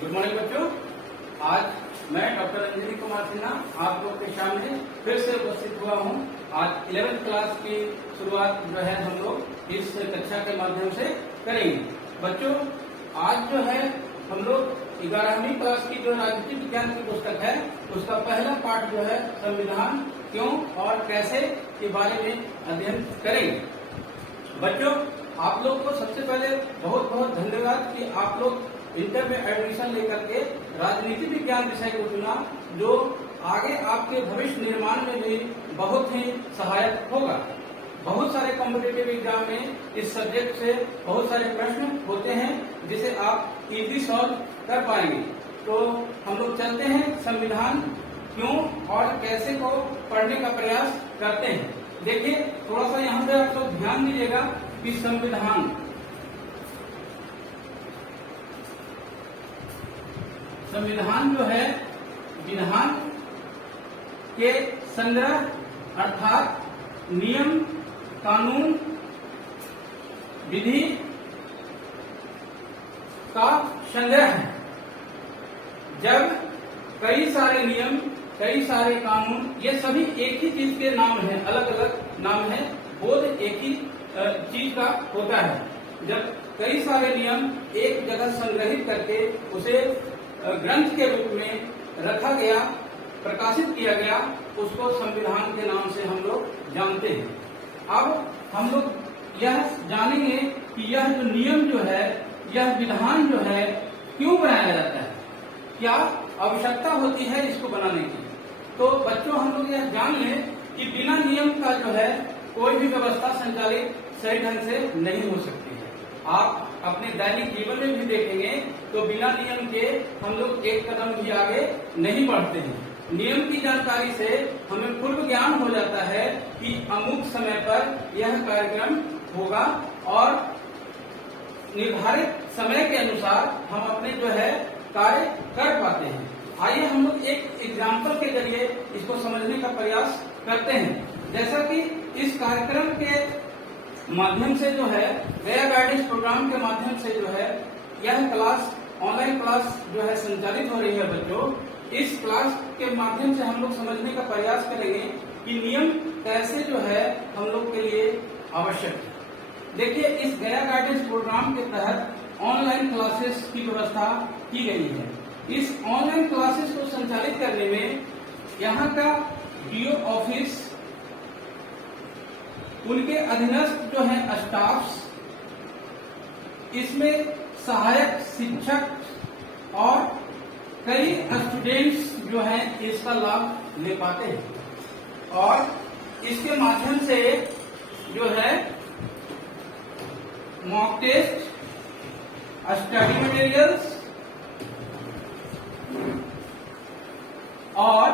Good morning बच्चों। आज मैं डॉक्टर अंजलि कुमार सिन्हा आप लोग के सामने फिर से उपस्थित हुआ हूँ। आज 11th क्लास की शुरुआत जो है हम लोग इस कक्षा के माध्यम से करेंगे। बच्चों आज जो है हम लोग 11वीं क्लास की जो राजनीति विज्ञान की पुस्तक है उसका पहला पाठ जो है संविधान क्यों और कैसे के बारे में अध्ययन करेंगे। बच्चों आप लोग को सबसे पहले बहुत बहुत धन्यवाद कि आप लोग इंटर में एडमिशन लेकर के राजनीति विज्ञान विषय को चुना, जो आगे आपके भविष्य निर्माण में भी बहुत ही सहायक होगा। बहुत सारे कॉम्पिटिटिव एग्जाम में इस सब्जेक्ट से बहुत सारे प्रश्न होते हैं जिसे आप इजीली सॉल्व कर पाएंगे। तो हम लोग चलते हैं संविधान क्यों और कैसे को पढ़ने का प्रयास करते हैं। देखिए थोड़ा सा यहाँ पे आप लोग ध्यान दीजिएगा कि संविधान जो है विधान के संग्रह अर्थात नियम कानून विधि का संग्रह है। जब कई सारे नियम कई सारे कानून ये सभी एक ही चीज के नाम है, अलग अलग नाम है, बोध एक ही चीज का होता है। जब कई सारे नियम एक जगह संग्रहित करके उसे ग्रंथ के रूप में रखा गया, प्रकाशित किया गया, उसको संविधान के नाम से हम लोग जानते हैं। अब हम लोग यह जानेंगे कि यह जो नियम जो है, यह विधान जो है क्यों बनाया जाता है, क्या आवश्यकता होती है इसको बनाने की। तो बच्चों हम लोग यह जान लें कि बिना नियम का जो है कोई भी व्यवस्था संचालित सही ढंग से नहीं हो सकती है। आप अपने दैनिक जीवन में भी देखेंगे तो बिना नियम के हम लोग एक कदम भी आगे नहीं बढ़ते हैं। नियम की जानकारी से हमें पूर्व ज्ञान हो जाता है कि अमुक समय पर यह कार्यक्रम होगा और निर्धारित समय के अनुसार हम अपने जो है कार्य कर पाते हैं। आइए हम लोग एक एग्जाम्पल के जरिए इसको समझने का प्रयास करते हैं। जैसा कि इस कार्यक्रम के माध्यम से जो है गया गाइडेंस प्रोग्राम के माध्यम से जो है यह क्लास ऑनलाइन क्लास जो है संचालित हो रही है। बच्चों इस क्लास के माध्यम से हम लोग समझने का प्रयास करेंगे कि नियम कैसे जो है हम लोग के लिए आवश्यक है। देखिए इस गया गाइडेंस प्रोग्राम के तहत ऑनलाइन क्लासेस की व्यवस्था की गई है। इस ऑनलाइन क्लासेस को संचालित करने में यहाँ का डीओ ऑफिस, उनके अधीनस्थ जो है स्टाफ्स, इसमें सहायक शिक्षक और कई स्टूडेंट्स जो हैं इसका लाभ ले पाते हैं। और इसके माध्यम से जो है मॉक टेस्ट, स्टडी मटेरियल्स और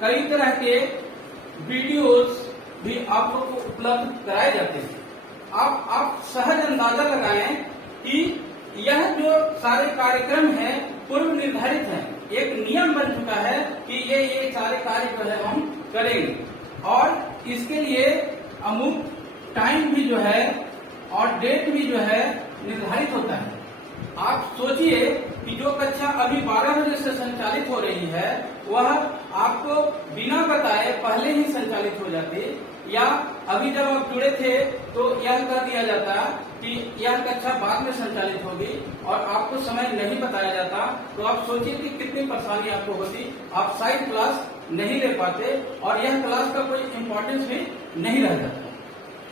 कई तरह के वीडियोस भी आप लोग को उपलब्ध कराए जाते हैं। आप सहज अंदाजा लगाएं कि यह जो सारे कार्यक्रम हैं पूर्व निर्धारित हैं, एक नियम बन चुका है कि ये सारे कार्य जो है हम करेंगे और इसके लिए अमुक टाइम भी जो है और डेट भी जो है निर्धारित होता है। आप सोचिए कि जो कक्षा अभी 12 बजे से संचालित हो रही है वह आपको बिना बताए पहले ही संचालित हो जाती, या अभी जब आप जुड़े थे तो यह कह दिया जाता कि यह कक्षा बाद में संचालित होगी और आपको समय नहीं बताया जाता। तो आप सोचिए कि कितनी परेशानी आपको होती, आप साइड क्लास नहीं ले पाते और यह क्लास का कोई इम्पोर्टेंस भी नहीं रह जाता।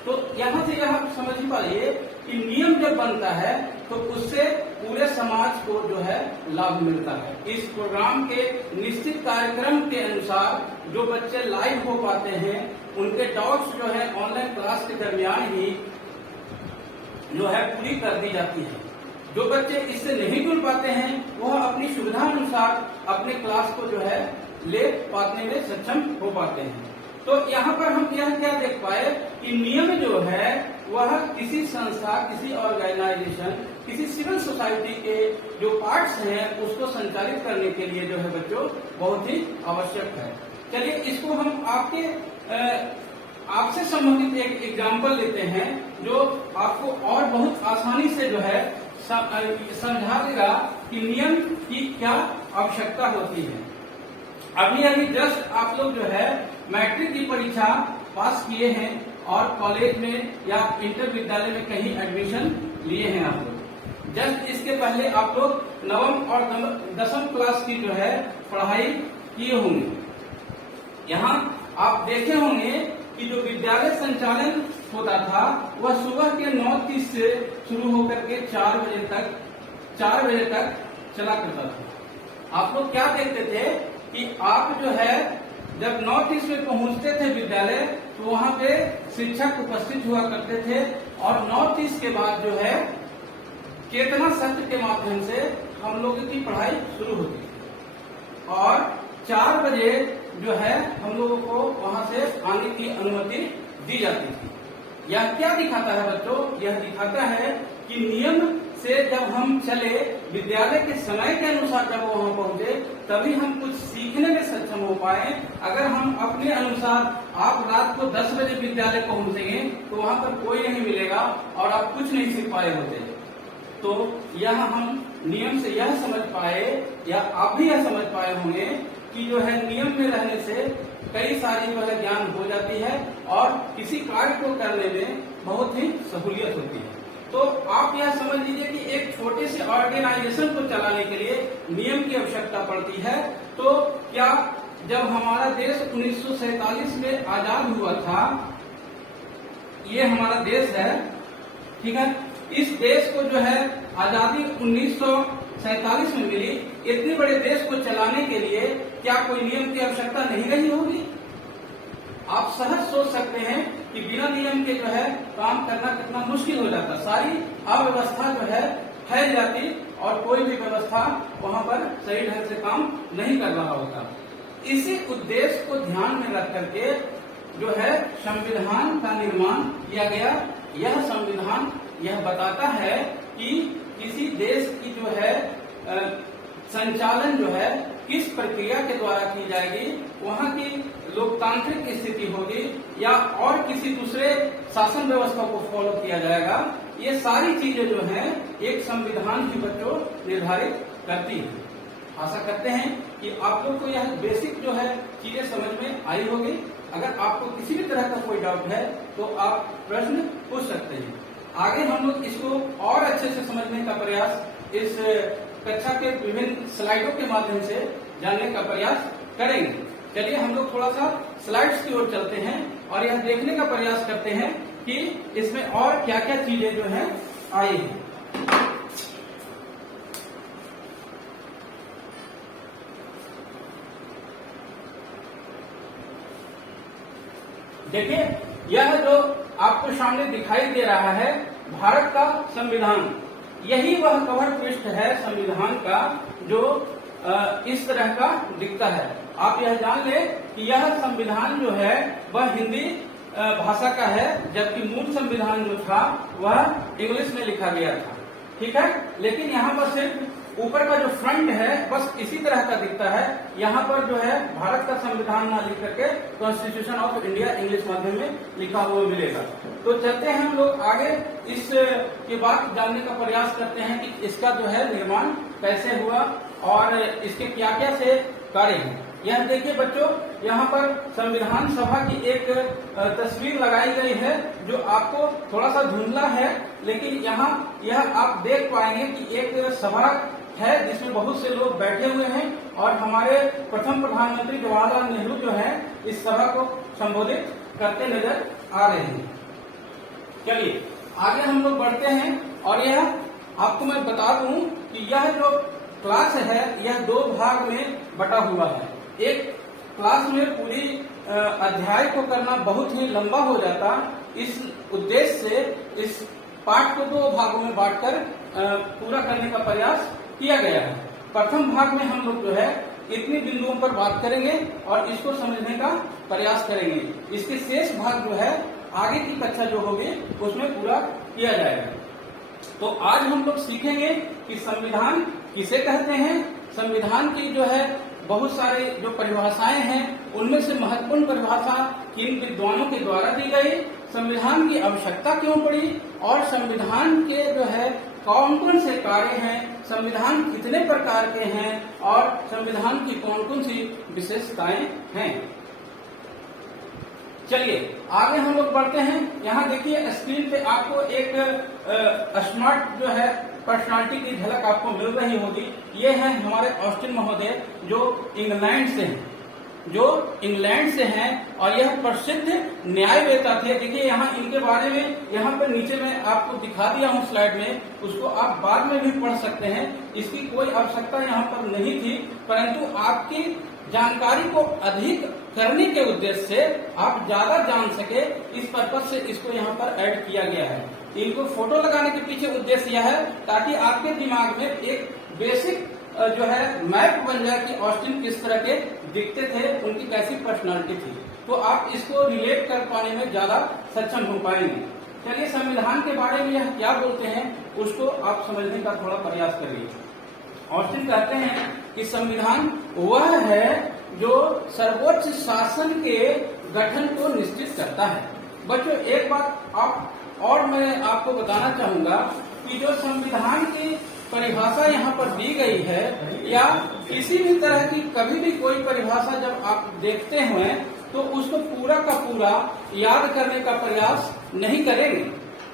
तो यहाँ से यह आप समझ पाइए कि नियम जब बनता है तो उससे पूरे समाज को जो है लाभ मिलता है। इस प्रोग्राम के निश्चित कार्यक्रम के अनुसार जो बच्चे लाइव हो पाते हैं उनके डाउट्स जो है ऑनलाइन क्लास के दरमियान ही जो है पूरी कर दी जाती है। जो बच्चे इससे नहीं जुड़ पाते हैं वह अपनी सुविधा अनुसार अपने क्लास को जो है ले पाने में सक्षम हो पाते हैं। तो यहाँ पर हम यह क्या देख पाए कि नियम जो है वह किसी संस्था, किसी ऑर्गेनाइजेशन, किसी सिविल सोसाइटी के जो पार्ट्स हैं उसको संचालित करने के लिए जो है बच्चों बहुत ही आवश्यक है। चलिए इसको हम आपसे संबंधित एक एग्जाम्पल लेते हैं जो आपको और बहुत आसानी से जो है समझा देगा कि नियम की क्या आवश्यकता होती है। अभी जस्ट आप लोग जो है मैट्रिक की परीक्षा पास किए हैं और कॉलेज में या इंटर विद्यालय में कहीं एडमिशन लिए हैं आप लोग। जस्ट इसके पहले आप लोग नवम और दसम क्लास की जो है पढ़ाई किए होंगे। यहाँ आप देखे होंगे कि जो विद्यालय संचालन होता था वह सुबह के 9:30 से शुरू होकर के 4 बजे तक चला करता था। आप लोग क्या देखते थे कि आप जो है जब 9:30 में पहुंचते थे विद्यालय तो वहां पे शिक्षक उपस्थित हुआ करते थे और 9:30 के बाद जो है चेतना सत्र के माध्यम से हम लोगों की पढ़ाई शुरू होती थी और 4 बजे जो है हम लोगों को वहां से आने की अनुमति दी जाती थी। यह क्या दिखाता है बच्चों? यह दिखाता है कि नियम से जब हम चले, विद्यालय के समय के अनुसार जब वहां पहुंचे, तभी हम कुछ सीखने में सक्षम हो पाए। अगर हम अपने अनुसार आप रात को 10 बजे विद्यालय पहुंचेंगे तो वहां पर कोई नहीं मिलेगा और आप कुछ नहीं सीख पाए होते। तो यह हम नियम से यह समझ पाए या आप भी यह समझ पाए होंगे कि जो है नियम में रहने से कई सारी जो है ज्ञान हो जाती है और किसी कार्य को करने में बहुत ही सहूलियत होती है। तो आप यह समझ लीजिए कि एक छोटे से ऑर्गेनाइजेशन को चलाने के लिए नियम की आवश्यकता पड़ती है। तो क्या जब हमारा देश 1947 में आजाद हुआ था, ये हमारा देश है, ठीक है, इस देश को जो है आजादी 1947 में मिली। इतने बड़े देश को चलाने के लिए क्या कोई नियम की आवश्यकता नहीं रही होगी? आप सहज सोच सकते हैं कि बिना नियम के जो है काम करना कितना मुश्किल हो जाता। सारी अव्यवस्था जो है फैल जाती और कोई भी व्यवस्था वहां पर सही ढंग से काम नहीं कर रहा होता। इसी उद्देश्य को ध्यान में रख करके जो है संविधान का निर्माण किया गया। यह संविधान यह बताता है कि किसी देश की जो है संचालन जो है किस प्रक्रिया के द्वारा की जाएगी, वहाँ की लोकतांत्रिक स्थिति होगी या और किसी दूसरे शासन व्यवस्था को फॉलो किया जाएगा। ये सारी चीजें जो हैं एक संविधान ही बच्चों निर्धारित करती है। आशा करते हैं कि आप लोग को यह बेसिक जो है चीजें समझ में आई होगी। अगर आपको किसी भी तरह का कोई डाउट है तो आप प्रश्न पूछ सकते हैं। आगे हम लोग इसको और अच्छे से समझने का प्रयास इस कक्षा के विभिन्न स्लाइडों के माध्यम से जानने का प्रयास करेंगे। चलिए हम लोग थोड़ा सा स्लाइड्स की ओर चलते हैं और यह देखने का प्रयास करते हैं कि इसमें और क्या क्या चीजें जो है आई हैं। देखिए, यह जो आपको सामने दिखाई दे रहा है भारत का संविधान, यही वह कवर पृष्ठ है संविधान का जो इस तरह का दिखता है। आप यह जान ले कि यह संविधान जो है वह हिंदी भाषा का है, जबकि मूल संविधान जो था वह इंग्लिश में लिखा गया था। ठीक है, लेकिन यहाँ पर सिर्फ ऊपर का जो फ्रंट है बस इसी तरह का दिखता है। यहाँ पर जो है भारत का संविधान ना लिख करके कॉन्स्टिट्यूशन ऑफ इंडिया इंग्लिश माध्यम में लिखा हुआ मिलेगा। तो चलते हैं हम लोग आगे, इस के बाद जानने का प्रयास करते हैं कि इसका जो है निर्माण कैसे हुआ और इसके क्या क्या से कार्य हैं। यह देखिए बच्चों, यहाँ पर संविधान सभा की एक तस्वीर लगाई गई है जो आपको थोड़ा सा धुंधला है, लेकिन यहाँ यह आप देख पाएंगे कि एक सभा है जिसमें बहुत से लोग बैठे हुए हैं और हमारे प्रथम प्रधानमंत्री जवाहरलाल नेहरू जो है इस सभा को संबोधित करते नजर आ रहे हैं। चलिए आगे हम लोग बढ़ते हैं और यह आपको मैं बता दूं कि यह जो क्लास है यह 2 भाग में बटा हुआ है। एक क्लास में पूरी अध्याय को करना बहुत ही लंबा हो जाता, इस उद्देश्य से इस पाठ को 2 भागों में बांटकर पूरा करने का प्रयास किया गया है। प्रथम भाग में हम लोग जो है इतने बिंदुओं पर बात करेंगे और इसको समझने का प्रयास करेंगे। इसके शेष भाग जो है आगे की कक्षा जो होगी उसमें पूरा किया जाएगा। तो आज हम लोग सीखेंगे कि संविधान किसे कहते हैं, संविधान की जो है बहुत सारे जो परिभाषाएं हैं उनमें से महत्वपूर्ण परिभाषा किन विद्वानों के द्वारा दी गई, संविधान की आवश्यकता क्यों पड़ी और संविधान के जो है कौन कौन से कार्य हैं, संविधान कितने प्रकार के हैं और संविधान की कौन कौन सी विशेषताएं हैं। चलिए आगे हम लोग बढ़ते हैं। यहाँ देखिए स्क्रीन पे आपको एक स्मार्ट जो है पर्सनालिटी की झलक आपको मिल रही होगी। ये है हमारे ऑस्टिन महोदय जो इंग्लैंड से हैं और यह प्रसिद्ध न्यायवेत्ता थे। देखिए यहाँ इनके बारे में यहाँ पर नीचे में आपको दिखा दिया हूँ स्लाइड में, उसको आप बाद में भी पढ़ सकते हैं, इसकी कोई आवश्यकता यहाँ पर नहीं थी, परंतु आपकी जानकारी को अधिक करने के उद्देश्य से आप ज्यादा जान सके इस पर्पज से इसको यहाँ पर ऐड किया गया है। इनको फोटो लगाने के पीछे उद्देश्य यह है ताकि आपके दिमाग में एक बेसिक जो है मैप बन जाए कि ऑस्टिन किस तरह के दिखते थे, उनकी कैसी पर्सनालिटी थी, तो आप इसको रिलेट कर पाने में ज्यादा सक्षम हो पाएंगे। चलिए संविधान के बारे में यह क्या बोलते हैं उसको आप समझने का थोड़ा प्रयास करिए। ऑस्टिन कहते हैं कि संविधान वह है जो सर्वोच्च शासन के गठन को निश्चित करता है। बच्चों एक बात और मैं आपको बताना चाहूंगा कि जो संविधान की परिभाषा यहाँ पर दी गई है या किसी भी तरह की कभी भी कोई परिभाषा जब आप देखते हैं तो उसको पूरा का पूरा याद करने का प्रयास नहीं करेंगे,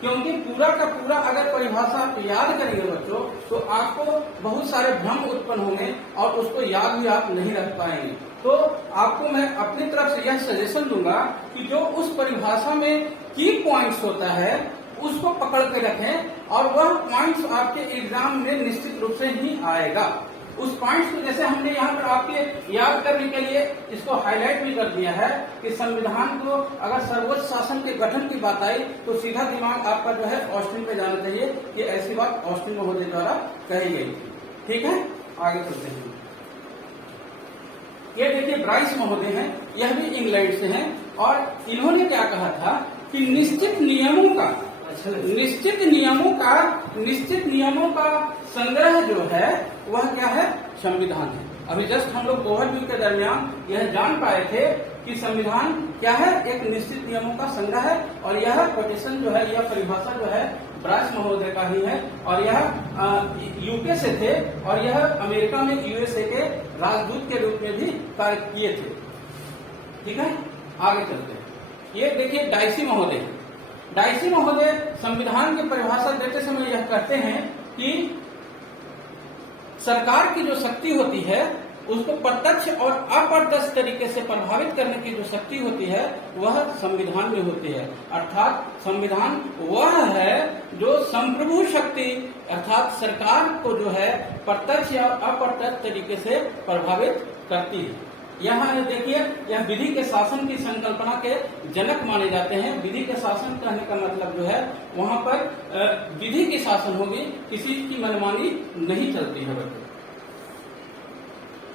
क्योंकि पूरा का पूरा अगर परिभाषा आप याद करेंगे बच्चों तो आपको बहुत सारे भ्रम उत्पन्न होंगे और उसको याद भी आप नहीं रख पाएंगे। तो आपको मैं अपनी तरफ से यह सजेशन दूंगा कि जो उस परिभाषा में की पॉइंट्स होता है उसको पकड़ के रखें और वह पॉइंट्स आपके एग्जाम में निश्चित रूप से ही आएगा। उस पॉइंट्स को जैसे हमने यहाँ पर आपके याद करने के लिए इसको हाईलाइट भी कर दिया है कि संविधान को अगर सर्वोच्च शासन के गठन की बात आई तो सीधा दिमाग आपका जो है ऑस्टिन पे जाना चाहिए कि ऐसी बात ऑस्टिन महोदय द्वारा कही गई थी। ठीक है, आगे चलते हैं। ये देखिए ब्राइस महोदय हैं, यह भी इंग्लैंड से हैं और इन्होंने क्या कहा था कि निश्चित नियमों का संग्रह जो है वह क्या है, संविधान है। अभी जस्ट हम लोग ओवरव्यू के दरमियान यह जान पाए थे कि संविधान क्या है, एक निश्चित नियमों का संग्रह है और यह कोटेशन जो है, यह परिभाषा जो है ब्राइस महोदय का ही है और यह यूके से थे और यह अमेरिका में यूएसए के राजदूत के रूप में भी कार्य किए थे। ठीक है, आगे चलते हैं। ये देखिए डाइसी महोदय संविधान की परिभाषा देते समय यह कहते हैं कि सरकार की जो शक्ति होती है उसको प्रत्यक्ष और अप्रत्यक्ष तरीके से प्रभावित करने की जो शक्ति होती है वह संविधान में होती है। अर्थात संविधान वह है जो संप्रभु शक्ति अर्थात सरकार को जो है प्रत्यक्ष या अप्रत्यक्ष तरीके से प्रभावित करती है। यहाँ देखिए यह विधि के शासन की संकल्पना के जनक माने जाते हैं। विधि के शासन कहने का मतलब जो है वहाँ पर विधि की शासन होगी, किसी की मनमानी नहीं चलती है।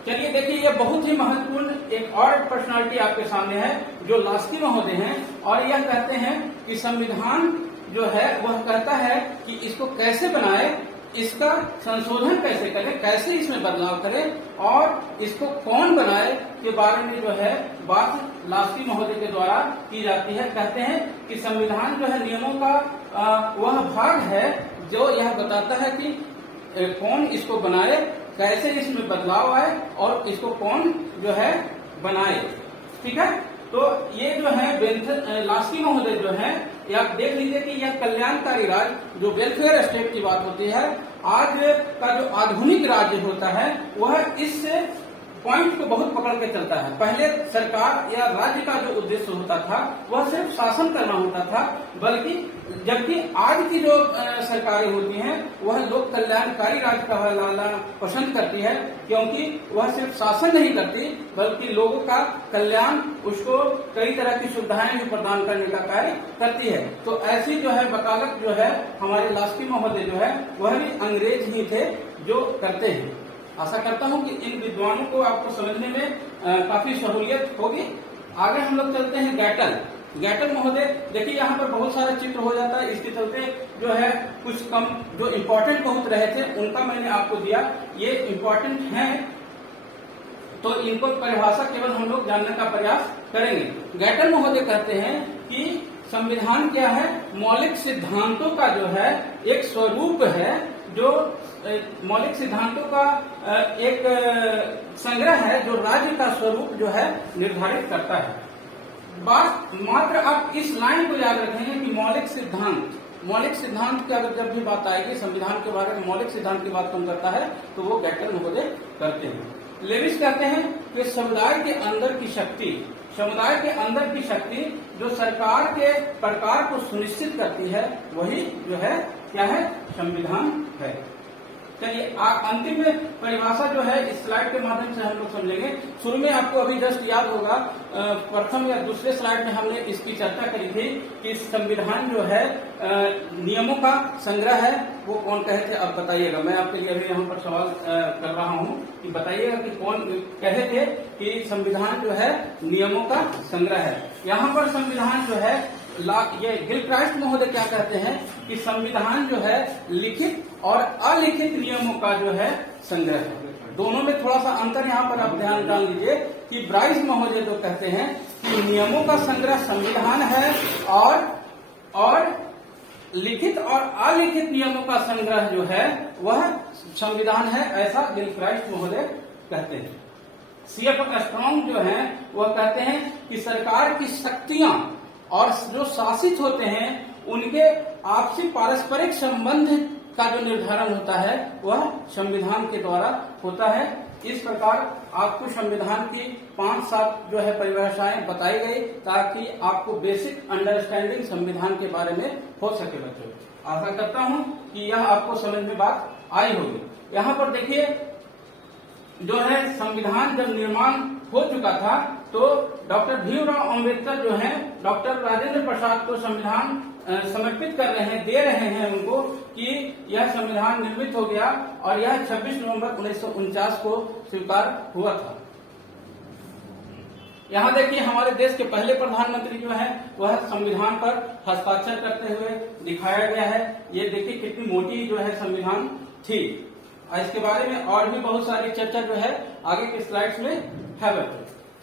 चलिए देखिए यह बहुत ही महत्वपूर्ण एक और पर्सनालिटी आपके सामने है जो लास्की महोदय हैं और यह कहते हैं कि संविधान जो है वह कहता है कि इसको कैसे बनाए, इसका संशोधन कैसे करें, कैसे इसमें बदलाव करें और इसको कौन बनाए के बारे में जो है बात लास्की महोदय के द्वारा की जाती है। कहते हैं कि संविधान जो है नियमों का वह भाग है जो यह बताता है कि कौन इसको बनाए, कैसे इसमें बदलाव आए और इसको कौन जो है बनाए। ठीक है, तो ये जो है लास्की महोदय जो है आप देख लीजिए कि यह कल्याणकारी राज्य जो वेलफेयर स्टेट की बात होती है, आज का जो आधुनिक राज्य होता है वह इस पॉइंट को बहुत पकड़ के चलता है। पहले सरकार या राज्य का जो उद्देश्य होता था वह सिर्फ शासन करना होता था, बल्कि जबकि आज की जो सरकारें होती हैं वह लोक कल्याणकारी राज्य कहलाना पसंद करती है, क्योंकि वह सिर्फ शासन नहीं करती बल्कि लोगों का कल्याण, उसको कई तरह की सुविधाएं भी प्रदान करने का कार्य करती है। तो ऐसी जो है वकालत जो है हमारे लास्की महोदय जो है वह भी अंग्रेज ही थे जो करते हैं। आशा करता हूं कि इन विद्वानों को आपको समझने में काफी सहूलियत होगी। आगे हम लोग चलते हैं गैटल महोदय। देखिए यहाँ पर बहुत सारा चित्र हो जाता है, इसके चलते जो है कुछ कम जो इम्पोर्टेंट बहुत रहे थे उनका मैंने आपको दिया। ये इम्पोर्टेंट हैं तो इनको परिभाषा केवल हम लोग जानने का प्रयास करेंगे। गैटल महोदय कहते हैं कि संविधान क्या है? मौलिक सिद्धांतों का जो है एक स्वरूप है, जो मौलिक सिद्धांतों का एक संग्रह है, जो राज्य का स्वरूप जो है निर्धारित करता है। बात मात्र आप इस लाइन को याद रखेंगे कि मौलिक सिद्धांत की अगर जब भी बात आएगी संविधान के बारे में, मौलिक सिद्धांत की बात कौन करता है? तो वो गैटल महोदय करते हैं। लेविस कहते हैं कि समुदाय के अंदर की शक्ति जो सरकार के प्रकार को सुनिश्चित करती है, वही जो है क्या है? संविधान है। चलिए अंतिम परिभाषा जो है इस स्लाइड के माध्यम से हम लोग समझेंगे। शुरू में आपको अभी जस्ट याद होगा, प्रथम या दूसरे स्लाइड में हमने इसकी चर्चा करी थी कि संविधान जो है नियमों का संग्रह है। वो कौन कहे थे? अब बताइएगा। मैं आपके लिए अभी यहाँ पर सवाल कर रहा हूँ कि बताइएगा कि कौन कहे थे कि संविधान जो है नियमों का संग्रह है। यहाँ पर संविधान जो है ये गिलक्राइस्ट महोदय क्या कहते हैं कि संविधान जो है लिखित और अलिखित नियमों का जो है संग्रह है। दोनों में थोड़ा सा अंतर यहाँ पर आप ध्यान डाल लीजिए कि ब्राइस महोदय जो कहते हैं कि नियमों का संग्रह संविधान है और लिखित और अलिखित नियमों का संग्रह जो है वह संविधान है, ऐसा गिलक्राइस्ट महोदय कहते हैं। सीएफ स्ट्रॉन्ग जो है वह कहते हैं कि सरकार की शक्तियां और जो शासित होते हैं उनके आपसी पारस्परिक संबंध का जो निर्धारण होता है वह संविधान के द्वारा होता है। इस प्रकार आपको संविधान की 5-7 जो है परिभाषाएं बताई गई ताकि आपको बेसिक अंडरस्टैंडिंग संविधान के बारे में हो सके। बच्चों, आशा करता हूं कि यह आपको समझ में बात आई होगी। यहाँ पर देखिए जो है संविधान जब निर्माण हो चुका था तो डॉक्टर भीमराव अंबेडकर जो हैं डॉक्टर राजेंद्र प्रसाद को संविधान समर्पित कर रहे हैं, दे रहे हैं उनको कि यह संविधान निर्मित हो गया और यह 26 नवंबर 1949 को स्वीकार हुआ था। यहाँ देखिए हमारे देश के पहले प्रधानमंत्री जो है वह संविधान पर हस्ताक्षर करते हुए दिखाया गया है। ये देखिए कितनी मोटी जो है संविधान थी। इसके बारे में और भी बहुत सारी चर्चा जो है आगे के स्लाइड्स में है। बच्चों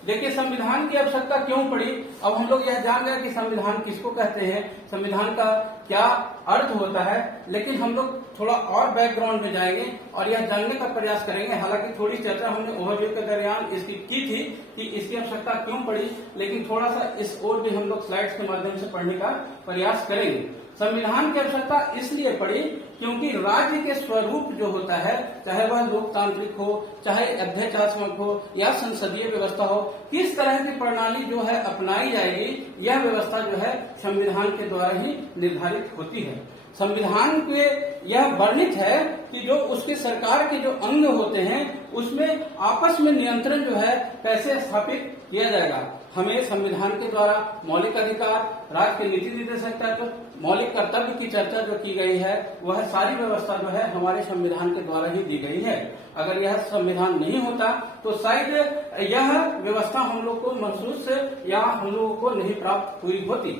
देखिए संविधान की आवश्यकता क्यों पड़ी। अब हम लोग यह जान गए कि संविधान किसको कहते हैं, संविधान का क्या अर्थ होता है, लेकिन हम लोग थोड़ा और बैकग्राउंड में जाएंगे और यह जानने का प्रयास करेंगे। हालांकि थोड़ी चर्चा हमने ओवरव्यू के दरमियान इसकी की थी कि इसकी आवश्यकता क्यों पड़ी, लेकिन थोड़ा सा इस ओर भी हम लोग स्लाइड्स के माध्यम से पढ़ने का प्रयास करेंगे। संविधान की आवश्यकता इसलिए पड़ी क्योंकि राज्य के स्वरूप जो होता है, चाहे वह लोकतांत्रिक हो, चाहे अध्यक्षात्मक हो या संसदीय व्यवस्था हो, किस तरह की प्रणाली जो है अपनाई जाएगी, यह व्यवस्था जो है संविधान के द्वारा ही निर्धारित होती है। संविधान के यह वर्णित है कि जो उसके सरकार के जो अंग होते हैं उसमें आपस में नियंत्रण जो है कैसे स्थापित किया जाएगा। हमें संविधान के द्वारा मौलिक अधिकार, राज्य के नीति निर्देशक तत्व, मौलिक कर्तव्य की चर्चा जो की गई है वह सारी व्यवस्था जो है हमारे संविधान के द्वारा ही दी गई है। अगर यह संविधान नहीं होता तो शायद यह व्यवस्था हम लोग को महसूस या हम लोगों को नहीं प्राप्त हुई होती।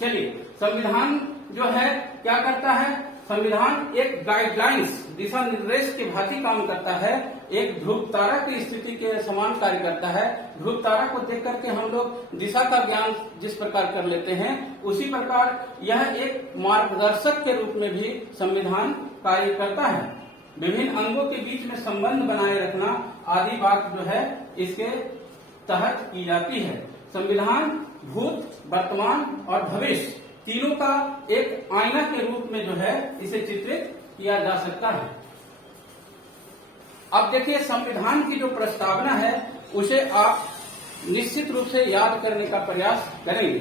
चलिए संविधान जो है क्या करता है, संविधान एक गाइडलाइंस, दिशा निर्देश के भांति काम करता है। एक ध्रुव तारा की स्थिति के समान कार्य करता है। ध्रुव तारा को देख करके हम लोग दिशा का ज्ञान जिस प्रकार कर लेते हैं, उसी प्रकार यह एक मार्गदर्शक के रूप में भी संविधान कार्य करता है। विभिन्न अंगों के बीच में संबंध बनाए रखना आदि बात जो है इसके तहत की जाती है। संविधान भूत, वर्तमान और भविष्य तीनों का एक आईना के रूप में जो है इसे चित्रित किया जा सकता है। अब देखिए संविधान की जो प्रस्तावना है उसे आप निश्चित रूप से याद करने का प्रयास करेंगे।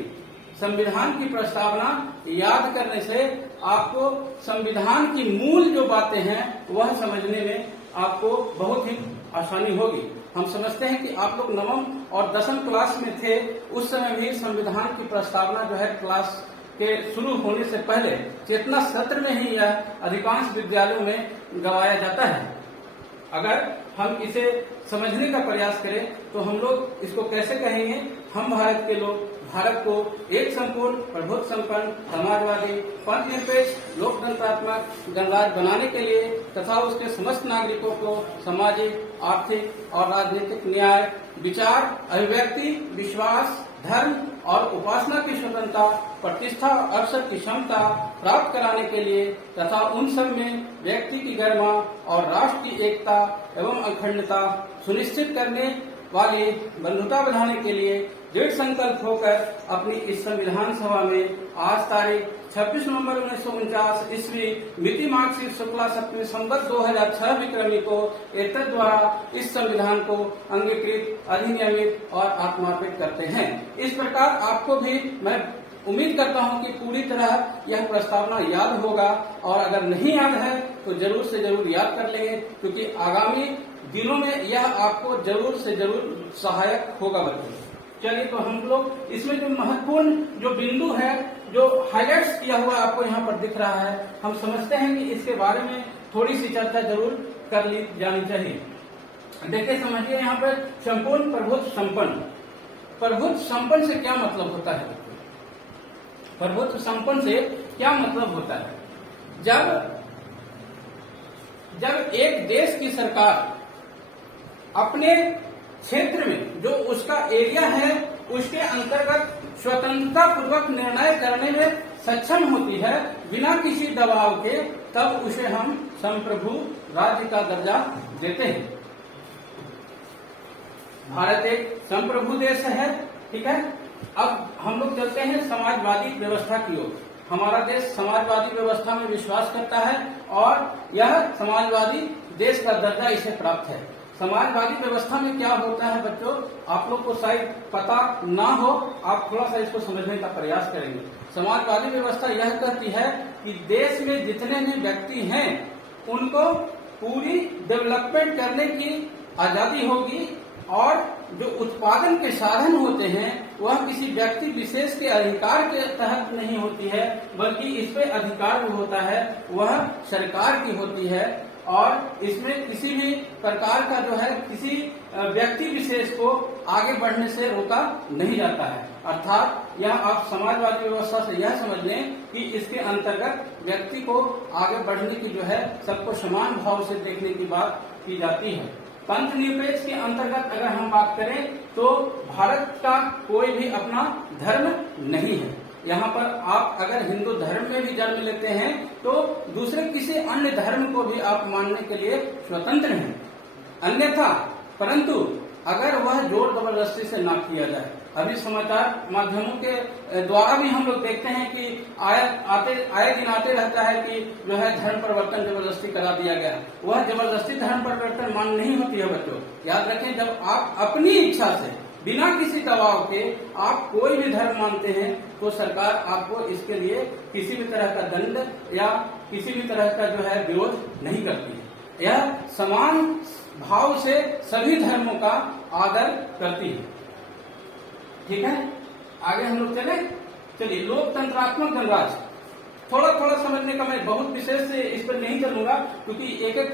संविधान की प्रस्तावना याद करने से आपको संविधान की मूल जो बातें हैं वह समझने में आपको बहुत ही आसानी होगी। हम समझते हैं कि आप लोग 9वीं और 10वीं क्लास में थे, उस समय भी संविधान की प्रस्तावना जो है क्लास के शुरू होने से पहले चेतना सत्र में ही यह अधिकांश विद्यालयों में गवाया जाता है। अगर हम इसे समझने का प्रयास करें तो हम लोग इसको कैसे कहेंगे, हम भारत के लोग भारत को एक संपूर्ण, प्रभुत्व संपन्न, समाजवादी, पंथनिरपेक्ष, लोकतंत्रात्मक गणराज्य बनाने के लिए तथा उसके समस्त नागरिकों को सामाजिक, आर्थिक और राजनीतिक न्याय, विचार, अभिव्यक्ति, विश्वास, धर्म और उपासना की स्वतंत्रता, प्रतिष्ठा और अवसर की क्षमता प्राप्त कराने के लिए तथा उन सब में व्यक्ति की गरिमा और राष्ट्र की एकता एवं अखंडता सुनिश्चित करने वाली बंधुता बढ़ाने के लिए दृढ़ संकल्प होकर अपनी इस संविधान सभा में आज तारीख 26 नवंबर 1949 ईस्वी मिति मार्क्सिक शुक्ला सप्तमी संवत 2006 विक्रमी को एतद द्वारा इस संविधान को अंगीकृत, अधिनियमित और आत्मार्पित करते हैं। इस प्रकार आपको भी मैं उम्मीद करता हूं कि पूरी तरह यह प्रस्तावना याद होगा, और अगर नहीं याद है तो जरूर से जरूर याद कर लेंगे, क्योंकि आगामी दिनों में यह आपको जरूर से जरूर सहायक होगा बच्चों। चलिए, तो हम लोग इसमें जो महत्वपूर्ण जो बिंदु है, जो हाईलाइट्स किया हुआ आपको यहाँ पर दिख रहा है, हम समझते हैं कि इसके बारे में थोड़ी सी चर्चा जरूर कर ली जानी चाहिए। देखिए, समझिए यहाँ पर संपूर्ण प्रभुत्व संपन्न। प्रभुत्व संपन्न से क्या मतलब होता है? प्रभुत्व संपन्न से क्या मतलब होता है? जब एक देश की सरकार अपने क्षेत्र में जो उसका एरिया है उसके अंतर्गत स्वतंत्रता पूर्वक निर्णय करने में सक्षम होती है बिना किसी दबाव के, तब उसे हम संप्रभु राज्य का दर्जा देते हैं। भारत एक संप्रभु देश है, ठीक है। अब हम लोग चलते हैं समाजवादी व्यवस्था की ओर। हमारा देश समाजवादी व्यवस्था में विश्वास करता है और यह समाजवादी देश का दर्जा इसे प्राप्त है। समाजवादी व्यवस्था में क्या होता है बच्चों, आप लोग को शायद पता ना हो, आप थोड़ा सा इसको समझने का प्रयास करेंगे। समाजवादी व्यवस्था यह कहती है कि देश में जितने भी व्यक्ति हैं उनको पूरी डेवलपमेंट करने की आजादी होगी, और जो उत्पादन के साधन होते हैं वह किसी व्यक्ति विशेष के अधिकार के तहत नहीं होती है, बल्कि इस पे अधिकार जो होता है वह सरकार की होती है, और इसमें किसी भी प्रकार का जो है किसी व्यक्ति विशेष को आगे बढ़ने से रोका नहीं जाता है। अर्थात यह आप समाजवादी व्यवस्था से यह समझ लें कि इसके अंतर्गत व्यक्ति को आगे बढ़ने की जो है सबको समान भाव से देखने की बात की जाती है। पंथ निरपेक्ष के अंतर्गत अगर हम बात करें तो भारत का कोई भी अपना धर्म नहीं है। यहाँ पर आप अगर हिंदू धर्म में भी जन्म लेते हैं तो दूसरे किसी अन्य धर्म को भी आप मानने के लिए स्वतंत्र हैं, अन्यथा परंतु अगर वह जोर जबरदस्ती से ना किया जाए। अभी समाचार माध्यमों के द्वारा भी हम लोग देखते हैं कि आए दिन आते रहता है कि जो है धर्म परिवर्तन जबरदस्ती करा दिया गया। वह जबरदस्ती धर्म परिवर्तन मान नहीं होती है बच्चों। याद रखें, जब आप अपनी इच्छा से बिना किसी दबाव के आप कोई भी धर्म मानते हैं तो सरकार आपको इसके लिए किसी भी तरह का दंड या किसी भी तरह का जो है विरोध नहीं करती है। यह समान भाव से सभी धर्मों का आदर करती है, ठीक है। आगे हम लोग चलिए लोकतंत्रात्मक गणराज्य थोड़ा थोड़ा समझने का, मैं बहुत विशेष से इस पर नहीं चलूंगा क्योंकि एक एक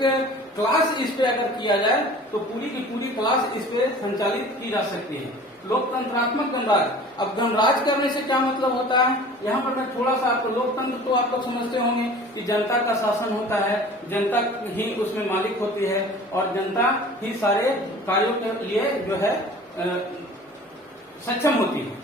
क्लास इस पे अगर किया जाए तो पूरी की पूरी क्लास इस पे संचालित की जा सकती है। लोकतंत्रात्मक गणराज्य, अब गणराज्य करने से क्या मतलब होता है, यहाँ पर मैं थोड़ा सा आपको, लोकतंत्र तो आप लोग समझते होंगे कि जनता का शासन होता है, जनता ही उसमें मालिक होती है और जनता ही सारे कार्यों के लिए जो है सक्षम होती है।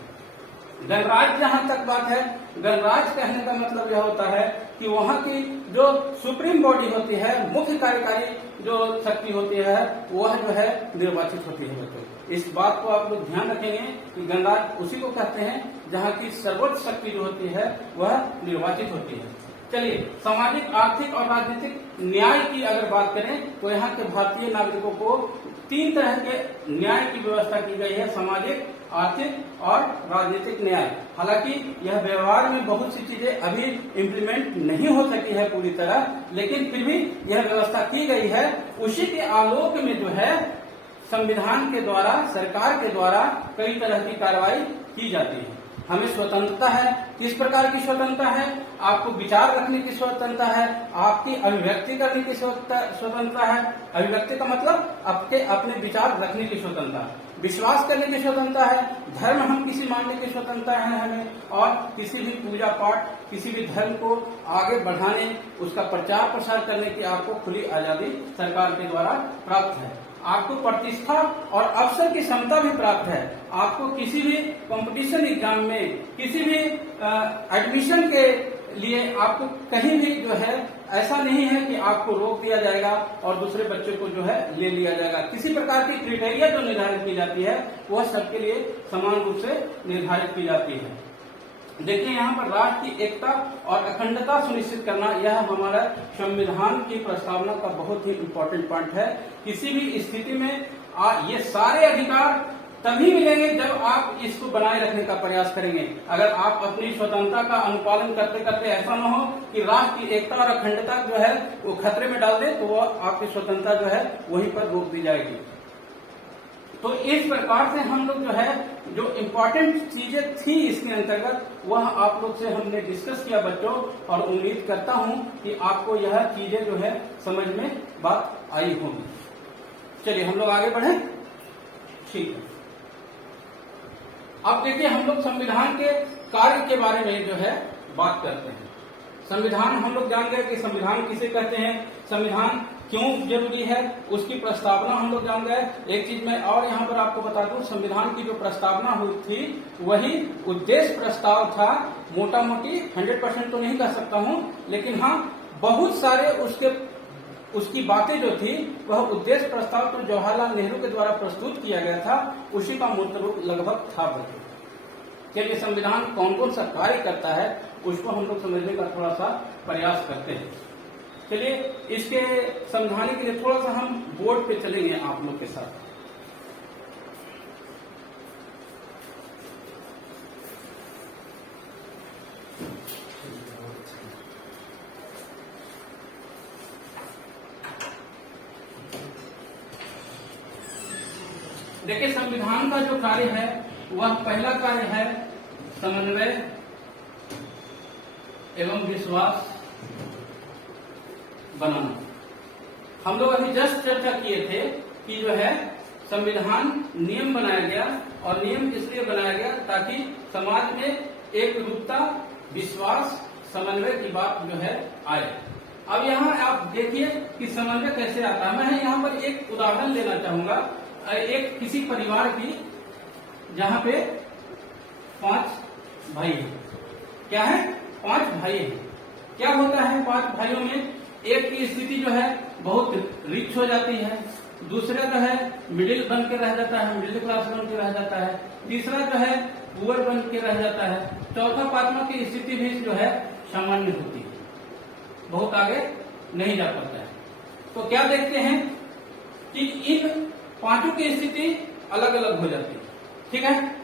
गणराज्य जहां तक बात है, गणराज्य कहने का मतलब यह होता है कि वहां की जो सुप्रीम बॉडी होती है, मुख्य कार्यकारी जो शक्ति होती है वह जो है निर्वाचित होती है बच्चों। इस बात को आप लोग ध्यान रखेंगे कि गणराज्य उसी को कहते हैं जहां की सर्वोच्च शक्ति जो होती है वह निर्वाचित होती है। चलिए, सामाजिक, आर्थिक और राजनीतिक न्याय की अगर बात करें तो यहाँ के भारतीय नागरिकों को 3 तरह के न्याय की व्यवस्था की गई है, सामाजिक, आर्थिक और राजनीतिक न्याय। हालांकि यह व्यवहार में बहुत सी चीजें अभी इम्प्लीमेंट नहीं हो सकी है पूरी तरह, लेकिन फिर भी यह व्यवस्था की गई है। उसी के आलोक में जो है संविधान के द्वारा, सरकार के द्वारा कई तरह की कार्रवाई की जाती है। हमें स्वतंत्रता है, किस प्रकार की स्वतंत्रता है, आपको विचार रखने की स्वतंत्रता है, आपकी अभिव्यक्ति करने की स्वतंत्रता है। अभिव्यक्ति का मतलब आपके अपने विचार रखने की स्वतंत्रता, विश्वास करने की स्वतंत्रता है, धर्म हम किसी मानने की स्वतंत्रता है हमें, और किसी भी पूजा पाठ, किसी भी धर्म को आगे बढ़ाने, उसका प्रचार प्रसार करने की आपको खुली आजादी सरकार के द्वारा प्राप्त है। आपको प्रतिष्ठा और अवसर की क्षमता भी प्राप्त है। आपको किसी भी कंपटीशन एग्जाम में, किसी भी एडमिशन के लिए आपको कहीं भी जो है ऐसा नहीं है कि आपको रोक दिया जाएगा और दूसरे बच्चों को जो है ले लिया जाएगा। किसी प्रकार की क्राइटेरिया जो निर्धारित की जाती है वह सबके लिए समान रूप से निर्धारित की जाती है। देखिए यहाँ पर राष्ट्र की एकता और अखंडता सुनिश्चित करना, यह हमारा संविधान की प्रस्तावना का बहुत ही इम्पोर्टेंट पॉइंट है। किसी भी स्थिति में ये सारे अधिकार तभी मिलेंगे जब आप इसको बनाए रखने का प्रयास करेंगे। अगर आप अपनी स्वतंत्रता का अनुपालन करते करते ऐसा न हो कि राष्ट्र की एकता और अखंडता जो है वो खतरे में डाल दे, तो वो आपकी स्वतंत्रता जो है वहीं पर रोक दी जाएगी। तो इस प्रकार से हम लोग जो है, जो इम्पोर्टेंट चीजें थी इसके अंतर्गत, वह आप लोग से हमने डिस्कस किया बच्चों, और उम्मीद करता हूं कि आपको यह चीजें जो है समझ में बात आई होगी। चलिए हम लोग आगे बढ़े। ठीक है, अब देखिए हम लोग संविधान के कार्य के बारे में जो है बात करते हैं। संविधान हम लोग जान गए कि संविधान किसे कहते हैं, संविधान क्यों जरूरी है, उसकी प्रस्तावना हम लोग जान गए। एक चीज मैं और यहाँ पर आपको बता दूं, संविधान की जो प्रस्तावना हुई थी वही उद्देश्य प्रस्ताव था। मोटा मोटी 100% तो नहीं कह सकता हूँ, लेकिन हाँ बहुत सारे उसकी बातें जो थी वह उद्देश्य प्रस्ताव तो जवाहरलाल नेहरू के द्वारा प्रस्तुत किया गया था, उसी का मूर्त रूप लगभग था बच्चों। चलिए संविधान कौन कौन सा कार्य करता है उसको हम लोग समझने का थोड़ा सा प्रयास करते हैं। चलिए इसके समझाने के लिए थोड़ा सा हम बोर्ड पे चलेंगे आप लोग के साथ। देखिए संविधान का जो कार्य है वह पहला कार्य है समन्वय एवं विश्वास बनाना। हम लोग अभी जस्ट चर्चा किए थे कि जो है संविधान नियम बनाया गया, और नियम इसलिए बनाया गया ताकि समाज में एक रूपता, विश्वास, समन्वय की बात जो है आए। अब यहाँ आप देखिए कि समन्वय कैसे आता है। मैं यहाँ पर एक उदाहरण लेना चाहूंगा, एक किसी परिवार की जहाँ पे 5 भाई हैं। क्या है? 5 भाई हैं। क्या होता है 5 भाइयों में, एक की स्थिति जो है बहुत रिच हो जाती है, दूसरा जो है मिडिल बन के रह जाता है, मिडिल क्लास बन के रह जाता है, तीसरा जो है पुअर बन के रह जाता है, चौथा 5वां की स्थिति भी जो है सामान्य होती है, बहुत आगे नहीं जा पाता है। तो क्या देखते हैं कि इन 5 की स्थिति अलग अलग हो जाती है, ठीक है,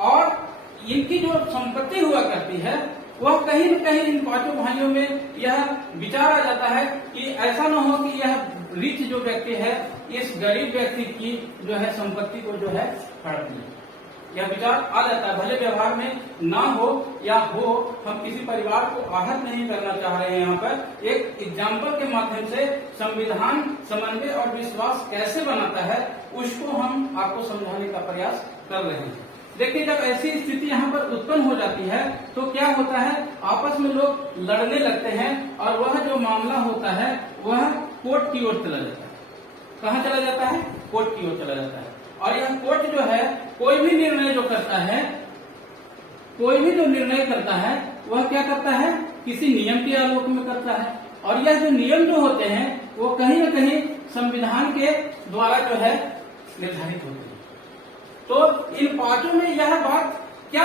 और इनकी जो संपत्ति हुआ करती है वह कहीं न कहीं इन 5 भाइयों में यह विचार आ जाता है कि ऐसा न हो कि यह रिच जो व्यक्ति है इस गरीब व्यक्ति की जो है संपत्ति को जो है हड़प ले। यह विचार आ जाता है, भले व्यवहार में ना हो या हो, हम किसी परिवार को आहत नहीं करना चाह रहे हैं। यहाँ पर एक एग्जाम्पल के माध्यम से संविधान समन्वय और विश्वास कैसे बनाता है उसको हम आपको समझाने का प्रयास कर रहे हैं। देखिए जब ऐसी स्थिति यहाँ पर उत्पन्न हो जाती है तो क्या होता है, आपस में लोग लड़ने लगते हैं और वह जो मामला होता है वह कोर्ट की ओर चला जाता है। कहाँ चला जाता है? कोर्ट की ओर चला जाता है। और यह कोर्ट जो है कोई भी निर्णय जो करता है, कोई भी जो निर्णय करता है वह क्या करता है, किसी नियम के आलोक में करता है। और यह जो नियम जो होते हैं वो कहीं न कहीं संविधान के द्वारा जो है निर्धारित होते हैं। तो इन 5 में यह बात क्या